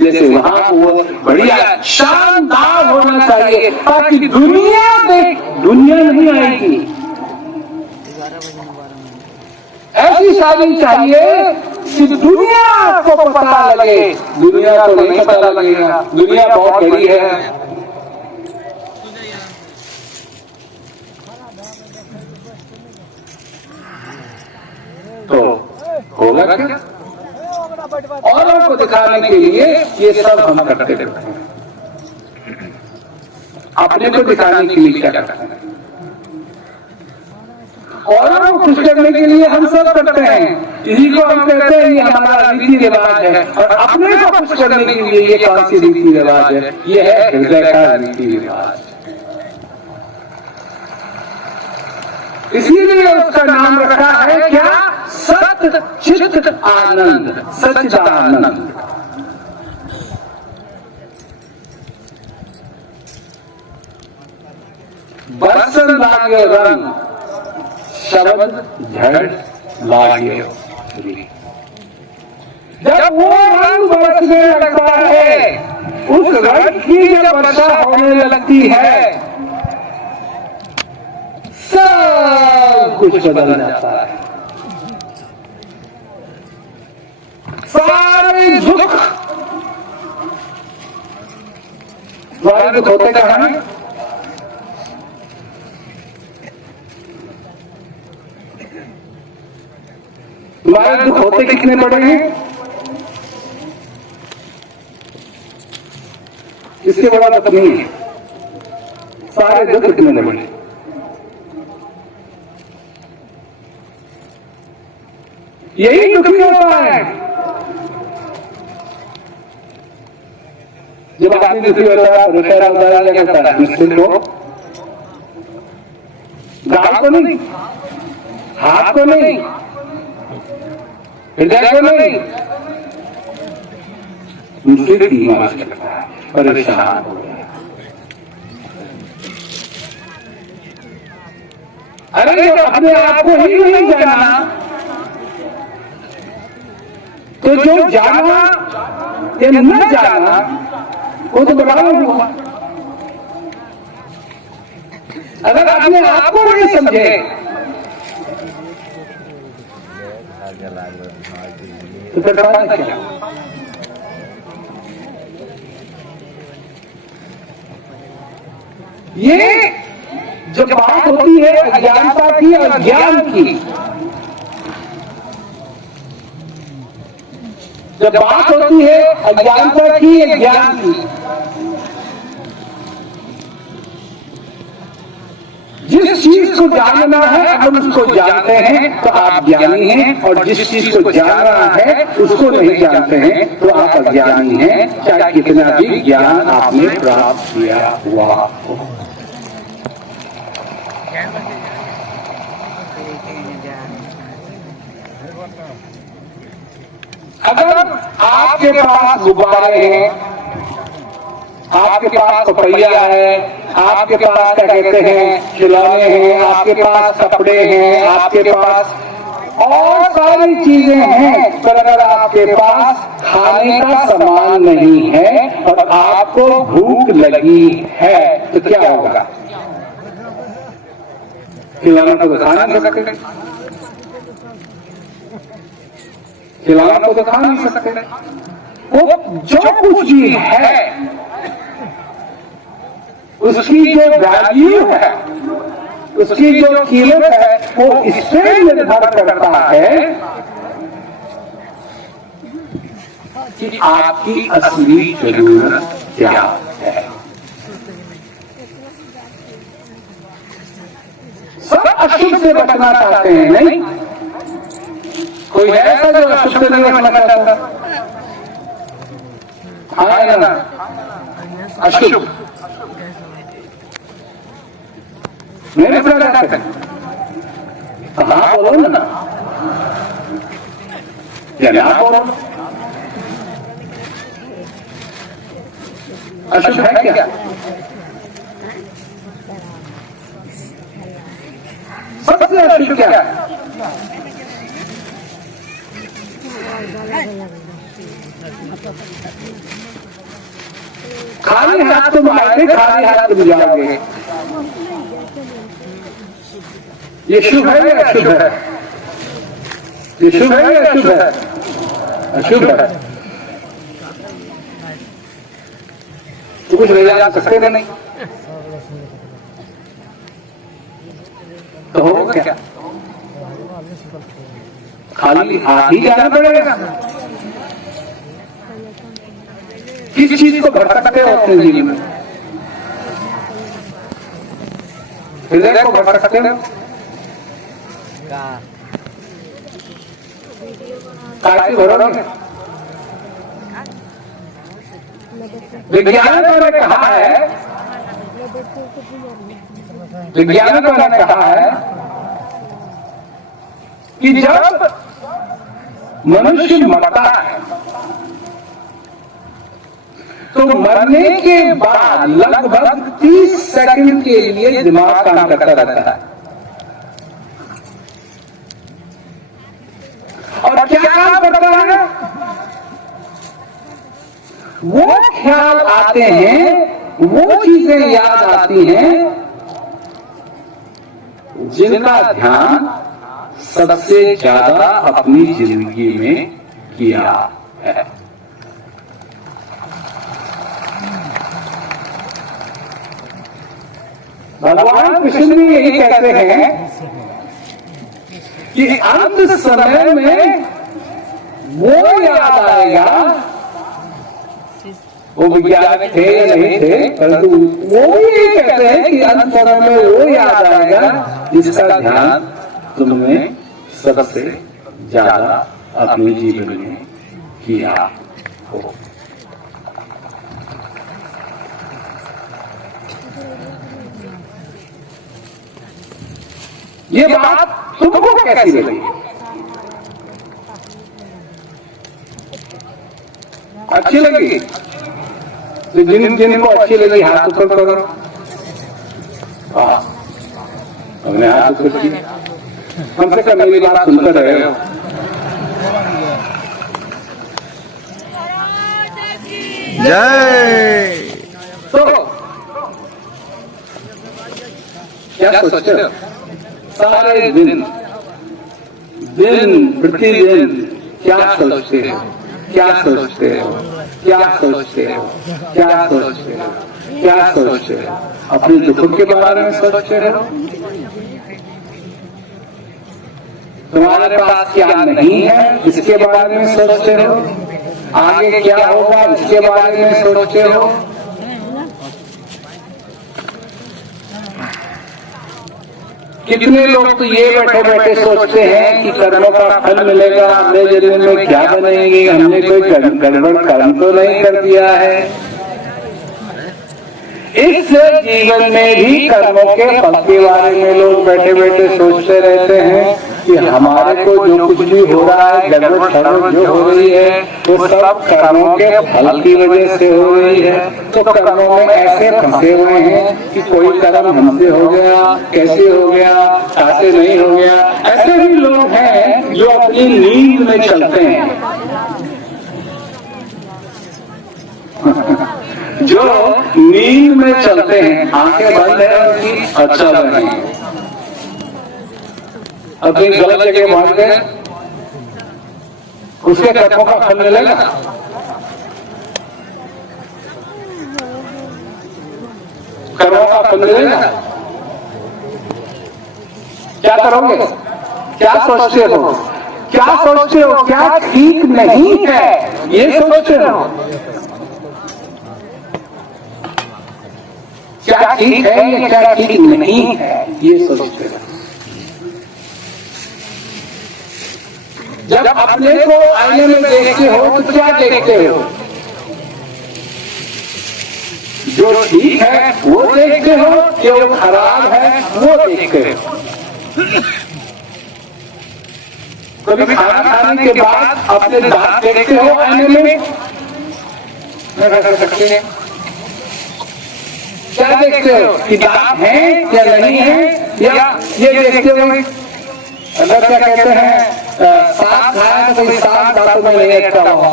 जैसे वहां वो बढ़िया शानदार होना चाहिए ताकि दुनिया नहीं आएगी। ऐसी शादी चाहिए कि दुनिया को पता लगे, दुनिया को नहीं पता लगेगा, दुनिया बहुत बड़ी है। तो होगा क्या? औरों को दिखाने के लिए ये सब हम करते रहते हैं, अपने को दिखाने के लिए क्या करते हैं? औरों को खुश करने के लिए हम सब करते हैं, इसी को हम कहते हैं ये हमारा रीति रिवाज है। और अपने को खुश करने के लिए ये कौन सी रीति रिवाज है? ये है हृदय का रीति रिवाज। इसीलिए उसका नाम रखा है क्या? सत चित आनंद, सच्चिदानंद। बरसन लागे रंग, शब्द झड़ लागे। जब वो रंग बरसने लगता है, उस रंग की जब वर्षा होने लगती है, सब कुछ बदल जाता है। सारे दुख, तुम्हारे दुख होते कहां हैं? तुम्हारे दुख होते कितने बड़े हैं? इसके बड़ा दुख नहीं है, सारे दुख कितने बड़े। यही दुखी होता है। जब आदमी दुखी होता है परेशान होता है क्या करता है? मुश्किल को गाल को नहीं, हाथ को नहीं, हृदय को नहीं, दूसरे दिमाग करता है, परेशान हो गया। अरे जब अपने आप को ही नहीं जाना तो जो जाना या न जाना वो तो बराबर हुआ। अगर अपने आप को नहीं समझे तो फिर क्या? ये जब बात होती है अज्ञानता की और ज्ञान की, जब बात होती है अज्ञानता की या ज्ञान की, जिस चीज को जानना है अगर उसको जानते हैं तो आप ज्ञानी हैं, और जिस चीज को जानना है उसको नहीं जानते हैं तो आप अज्ञानी हैं, चाहे कितना भी ज्ञान आपने प्राप्त किया हुआ हो। अगर आपके पास गुब्बारे हैं, आपके पास पपैया है, आपके पास क्या कहते हैं खिलौने हैं, आपके पास कपड़े हैं, आपके पास और सारी चीजें हैं, पर अगर आपके पास खाने का सामान नहीं है और आपको भूख लगी है तो क्या होगा? खिलौना को तो खा नहीं सकते, खिलौना को तो खा नहीं सकते। वो जो कुछ भी है उसकी जो वैल्यू है, उसकी जो कीमत है वो इससे निर्भर करता है कि आपकी असली जरूरत क्या है। सब अशुभ से बचना चाहते हैं, नहीं? कोई है ऐसा जो अशुभ से नहीं बचना चाहता? हाँ ना, अशुभ मेरे फ्रेंड हाँ बोलो ना, या ना बोलो। अशुभ है क्या? सबसे अशुभ क्या? खाली हाथ तुम आए थे, खाली हाथ तुम जाओगे। ये शुभ है या अशुभ है? ये शुभ है या अशुभ है? अशुभ है। तो कुछ ले जा सकते नहीं तो होगा क्या? खाली हाथ ही जाना पड़ेगा। किस चीज को भर सकते हो अपने जीवन में? हृदय को भर सकते हो? काशी भरोगे? वैज्ञानिकों ने कहा है, वैज्ञानिकों ने कहा है कि जब मनुष्य मरता है तो मरने के बाद लगभग 30 सेकंड के लिए दिमाग काम करता रहता है। और क्या काम करता है? वो ख्याल आते हैं, वो चीजें याद आती हैं जिनका ध्यान सबसे ज्यादा अपनी जिंदगी में किया है। भगवान कृष्ण भी यही कहते हैं कि अंत समय में वो याद आएगा, वो वैज्ञानिक थे या नहीं थे, परंतु वो यही कहते हैं कि अंत समय में वो याद आएगा जिसका ध्यान तुमने सबसे ज्यादा अपने जीवन में किया हो। ये बात तुमको कैसी लगी? अच्छी लगी? तो जिनको अच्छी लगी हाथ ऊपर करो। हमने हाथ ऊपर किया, कम से कम मेरी बात सुनकर रहे हो। जय। तो क्या सोचते हो? सारे दिन प्रतिदिन क्या सोचते हो? क्या सोचते हो? क्या सोचते हो? क्या सोचते हो? क्या सोचते हो? अपने दुखों के बारे में सोचते हो? तुम्हारे पास क्या नहीं है इसके बारे में सोचते हो? आगे क्या होगा इसके बारे में सोचते हो? कितने लोग तो ये बैठे बैठे सोचते हैं कि कर्मों का फल मिलेगा, अगले जन्म में क्या बनेंगे, हमने कोई गड़बड़ कर्म तो नहीं कर दिया है। इस जीवन में भी कर्मों के फल के बारे में लोग बैठे बैठे सोचते रहते हैं कि हमारे को जो कुछ भी हो रहा है, गड़बड़ खड़बड़ जो हो रही है, वो सब कर्मों के फल की वजह से हो रही है। तो कर्मों में ऐसे फंसे हुए हैं कि कोई कर्म हमसे हो गया, कैसे हो गया, कैसे नहीं हो गया। ऐसे भी लोग हैं जो अपनी नींद में चलते हैं जो नींद में चलते हैं, आंखें बंद है उनकी, अच्छा बने, अपनी गलत जगह मान गए, उसके कर्मों का फल मिलेगा। कर्मों का फल मिलेगा। क्या करोगे? क्या सोचते हो? क्या सोचते हो? क्या ठीक नहीं है ये सोचते हो? क्या ठीक है या क्या ठीक नहीं है ये सोचते हो? जब अपने को आईने में देखते हो तो क्या देखते हो? जो ठीक है वो देखते हो, जो खराब है वो देखते हो। कभी खाना खाने के बाद अपने दांत देखते हो आईने में? कर सकते हैं। क्या देखते हो कि दांत है या नहीं है, या ये देखते हो अगर क्या कहते हैं सांप खाया तो कोई सांप दांतों में नहीं अटका हुआ।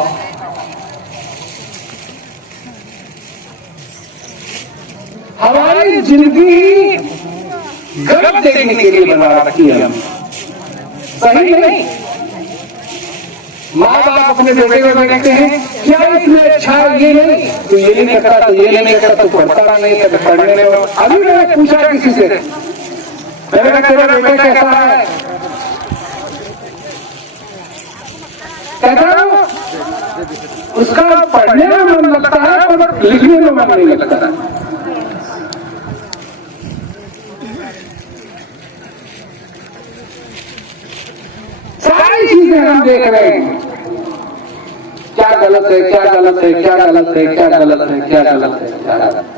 हमारी जिंदगी गलत देखने के लिए बना रखी है, सही नहीं। माँ बाप अपने बेटे को देखते हैं, क्या इसमें अच्छा है ये नहीं, तो ये नहीं करता, तो ये नहीं करता, तो पढ़ता नहीं, तो पढ़ने में। अभी मैंने पूछा किसी से, मैंने कहा तेरा बेटा कैसा है? कहता है उसका पढ़ने में मन लगता है पर लिखने में मन नहीं लगता है। सारी चीजें हम देख रहे हैं, क्या गलत है, क्या गलत है, क्या गलत है, क्या गलत है, क्या गलत है, क्या गलत है।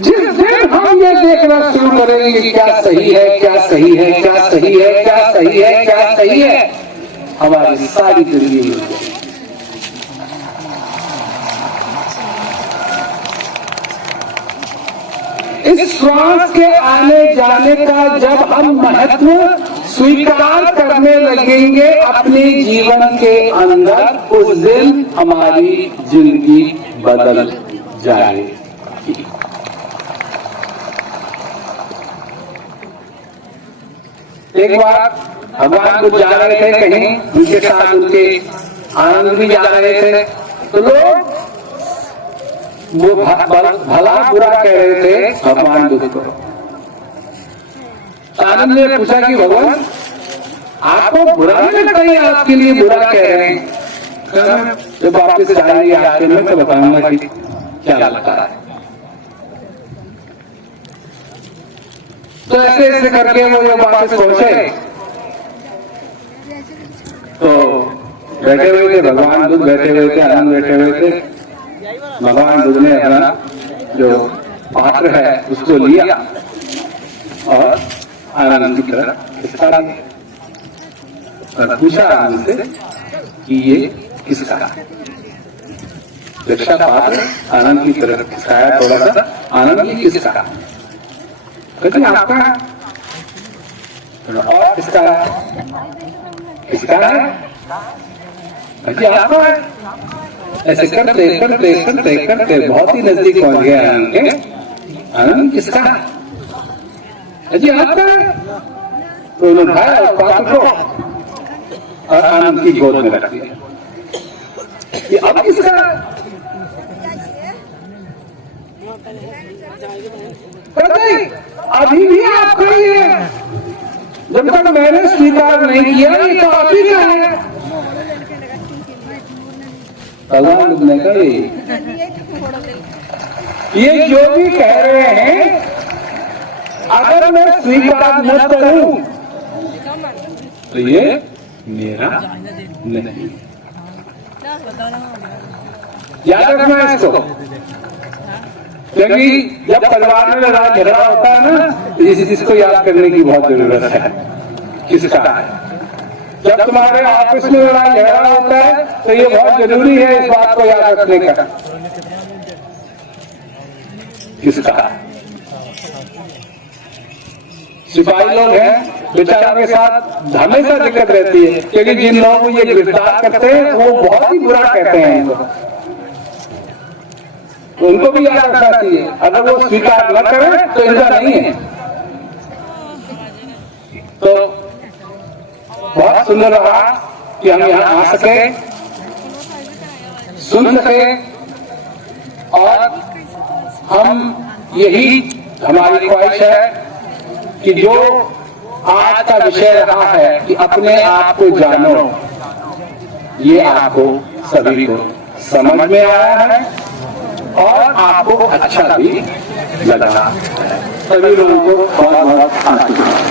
जिस दिन हम ये देखना शुरू करेंगे कि क्या सही है, क्या सही है, क्या सही है, क्या सही है, क्या सही है, हमारी सारी जिंदगी मिल जाएगी। इस श्वास के आने जाने का जब हम महत्व स्वीकार करने लगेंगे अपने जीवन के अंदर, उस दिन हमारी जिंदगी बदल जाएगी। एक बार भगवान कुछ जा रहे थे कहीं, उनके साथ उनके आनंद भी जा रहे थे, तो लोग वो भला बुरा कह रहे थे भगवान बुद्ध को। आनंद ने पूछा कि भगवान आपको बुरा नहीं लगता है, आपके लिए बुरा कह रहे हैं? जब वापिस जाएंगे आखिर में तो बताऊंगा कि क्या लगता है। तो ऐसे ऐसे करके वो जब वापस पहुंचे तो बैठे हुए थे भगवान बुद्ध, बैठे हुए थे आनंद, बैठे हुए थे। भगवान बुद्ध ने अपना जो पात्र है उसको लिया और आनंद की तरफ खिसका दिया और पूछा आनंद से कि ये किसका है। दीक्षा पात्र आनंद की तरफ खिसकाया थोड़ा सा, आनंद ये किसका है? कहते आपका है। और किसका है? किसका है? कहते आपका है। ऐसे करते करते करते करते बहुत ही नजदीक पहुंच गए आनंद के। आनंद किसका है? जी आपका है। तो उन्होंने उठाया उस पात्र को और आनंद की गोद में रख दिया। ये अब किसका है? अभी भी आपका ही है। जब तक मैंने स्वीकार नहीं किया ये तो आप ही का है। भगवान ने कहा ये जो भी कह रहे हैं अगर मैं स्वीकार न करूं तो ये मेरा नहीं। याद रखना है इसको, क्योंकि जब परिवार में लड़ाई झगड़ा होता है ना तो इस चीज को याद करने की बहुत जरूरत है। किसका है? जब तुम्हारे ऑफिस में लड़ाई झगड़ा होता है तो ये बहुत जरूरी है इस बात को याद रखने का। किसका? सिपाही लोग हैं, बेचारों के साथ हमेशा दिक्कत रहती है, क्योंकि जिन लोगों को ये गिरफ्तार करते हैं वो बहुत ही बुरा कहते हैं इनको। उनको भी याद रखना चाहिए, अगर वो स्वीकार न करें तो इनका नहीं है। तो बहुत सुंदर रहा कि हम यहाँ आ सके, सुन सके और हम यही हमारी ख्वाहिश है कि जो आज का विषय रहा है कि अपने आप को जानो, ये आपको सभी को समझ में आया है और आपको अच्छा भी लगा। सभी लोगों को बहुत बहुत आशीर्वाद।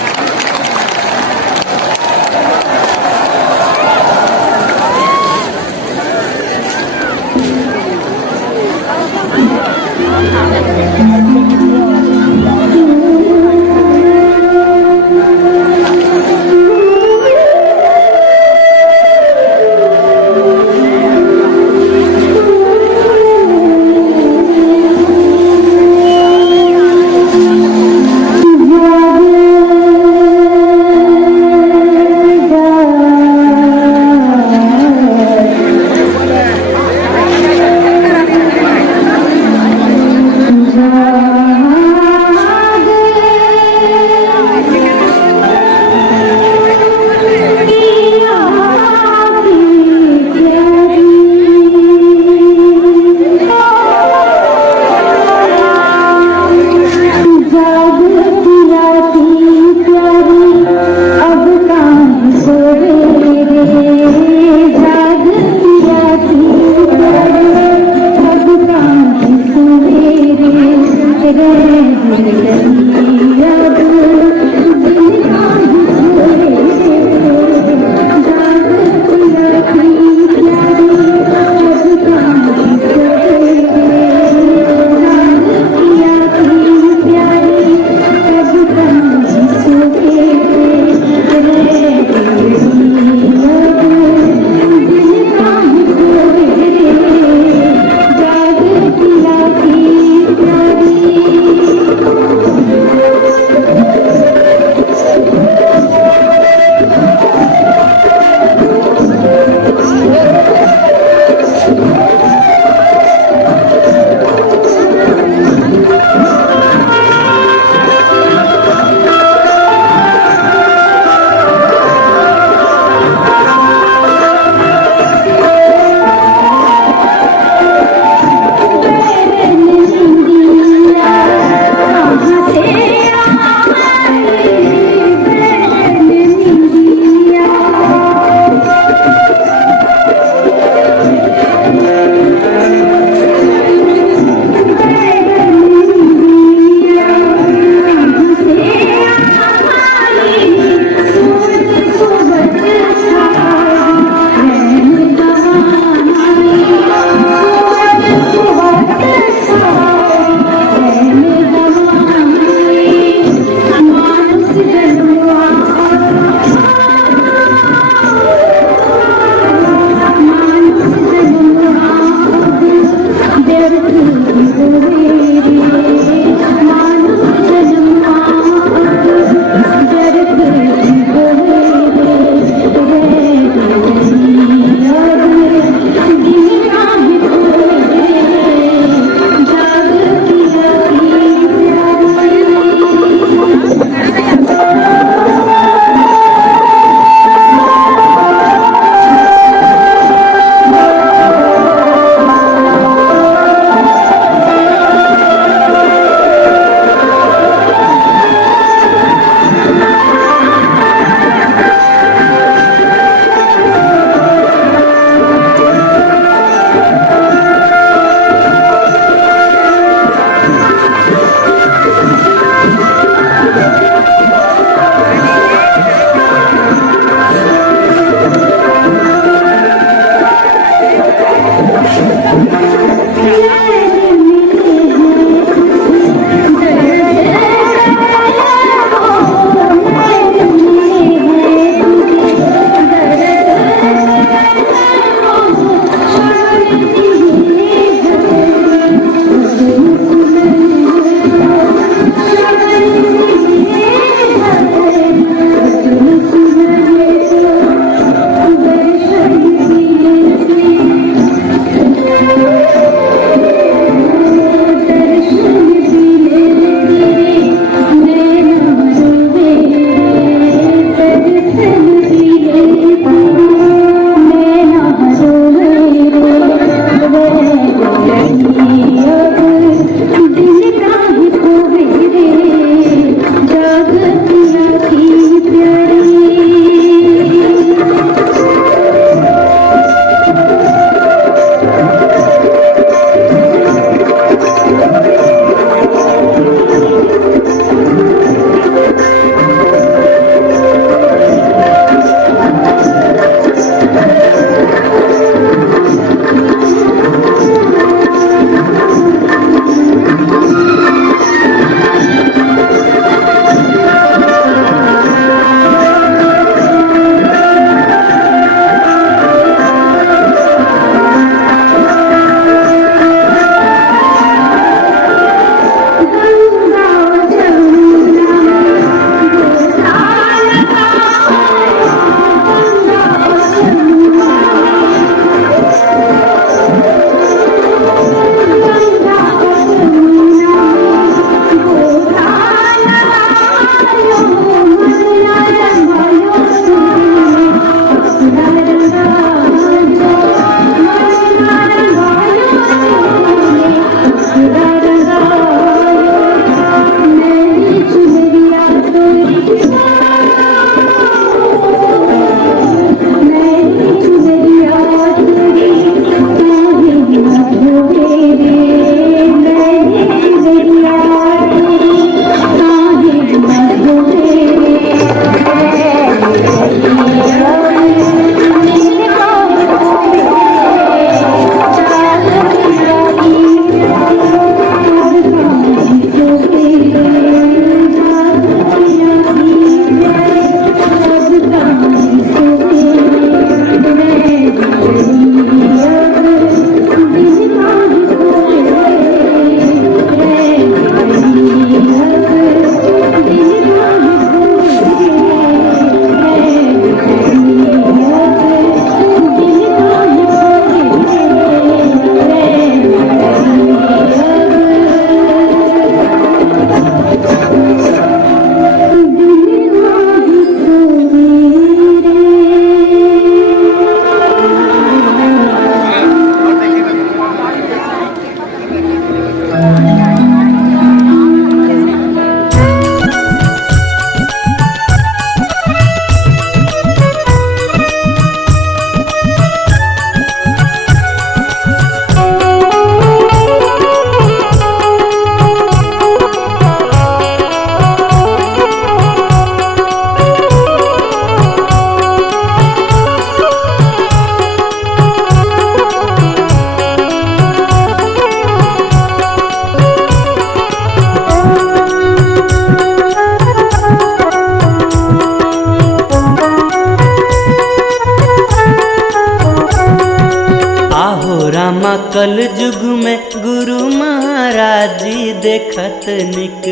कल जुग में गुरु महाराज जी देखत निक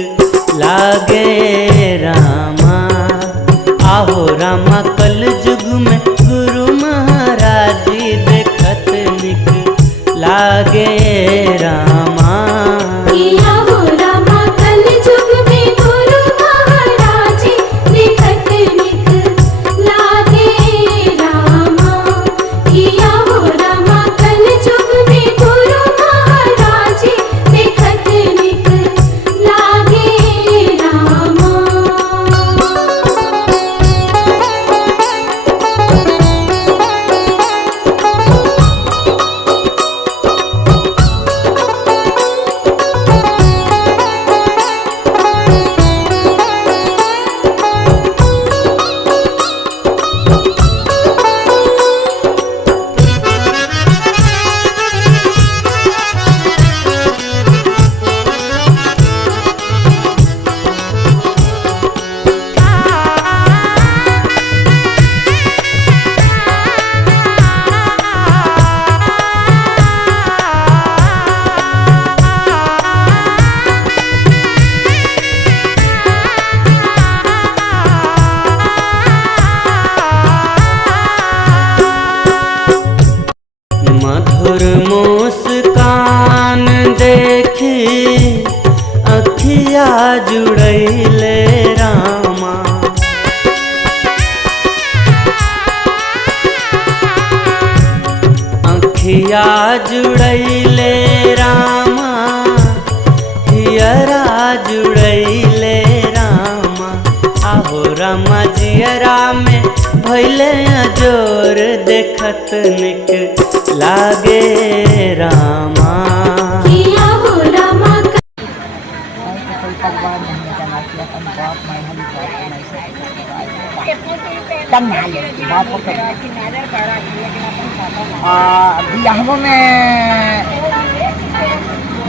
लागे रामा। आहो रामा कल जुग में गुरु महाराज जी देखत निक लागे रामा। मधुर मुस्कान देखी अखिया जुड़ैले रामा। अखिया जुड़ैले रामा, हियरा जुड़ैले रामा। आहो रामा जियरा में भैले जोर देखत निक लागे रामा। बियाहों में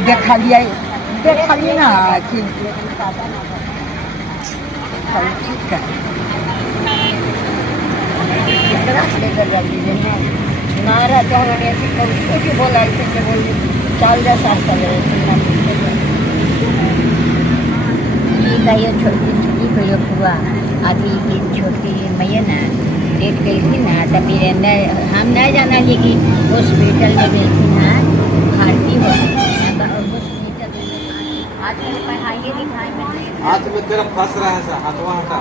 देखा लिया ना कि ठीक है नारा तो कुछ बोला चल जा साथ ये छोटी छोटी को ये हुआ अभी ये छोटी मैया ना डेट गई थी ना तब हम नहीं जाना लेकिन हॉस्पिटल में गई थी ना भर्ती हो हॉस्पिटल हाथ में पढ़ाइए दिखाई हाथ में तेरा फंस रहा है सर हाथ वहाँ का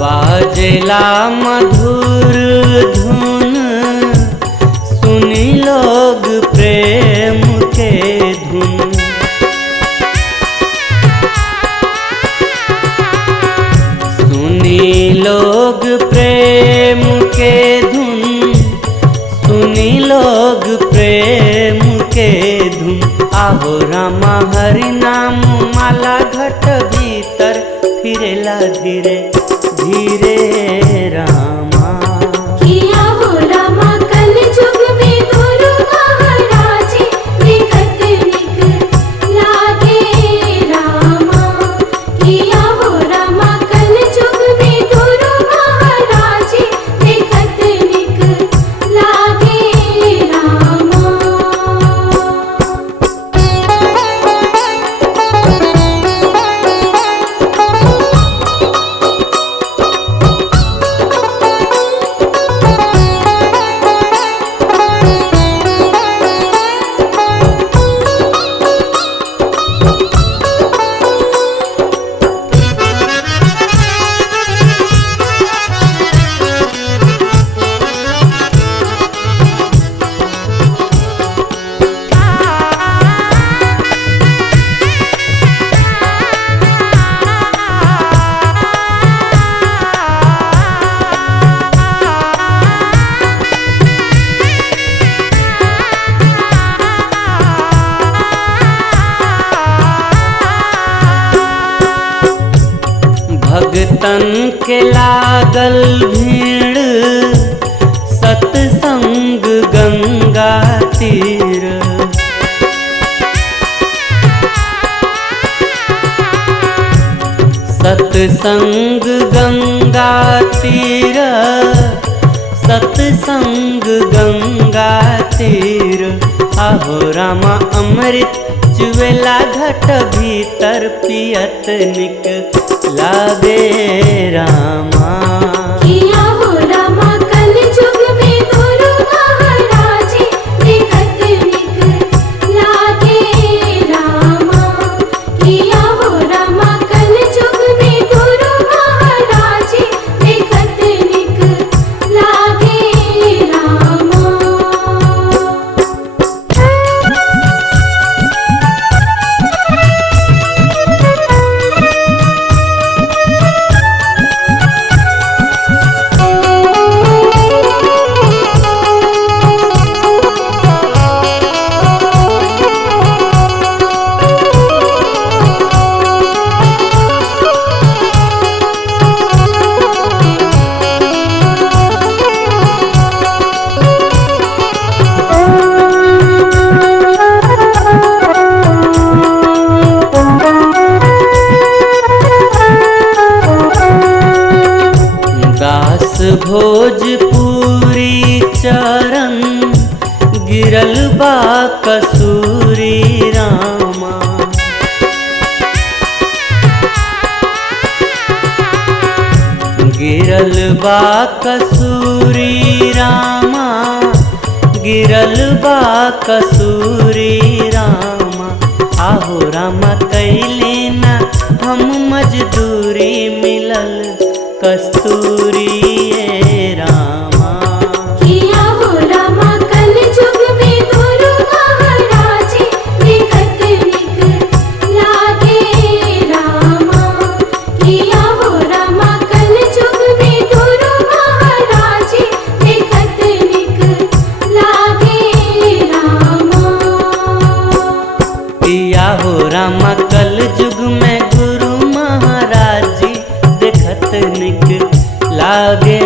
बाजेला मधुर धुन सुनी लोग प्रेम के धुन। सुनी लोग प्रेम के धुन, सुनी लोग प्रेम के धुन। आहो रामा हरि नाम माला घट भीतर फिरेला धीरे धीरे रामा। किया हो रामा कल जुग में गुरु महाराज देखत निक लागे रामा। किया हो रामा कल जुग में गुरु महाराज देखत निक लागे रामा। भगतन के लागल भीड़ सत्संग गंगा तीर। सत्संग गंगा तीर, सत्संग गंगा तीर। आहो रामा अमृत चुवेला घट भीतर पियत निक लागे रामा। किया हो रामा कल जुग में गुरु महाराज देखत निक लागे रामा। किया हो रामा कल जुग में गुरु महाराज देखत निक लागे रामा। दास भोजपुरी चरण गिरल बा कसूरी रामा। गिरल बा कसूरी रामा, गिरल बा कसूरी रामा। आहो रामा कैले ना हम मजदूरी मिलल कस्तूरी ये रामा। किया हो रामा कल जुग में गुरु महाराज देखत निक लागे रामा। किया हो रामा कल जुग में गुरु महाराज देखत निक लागे रामा। किया हो रामा कल जुग में गुरु महाराज देखत निक लागे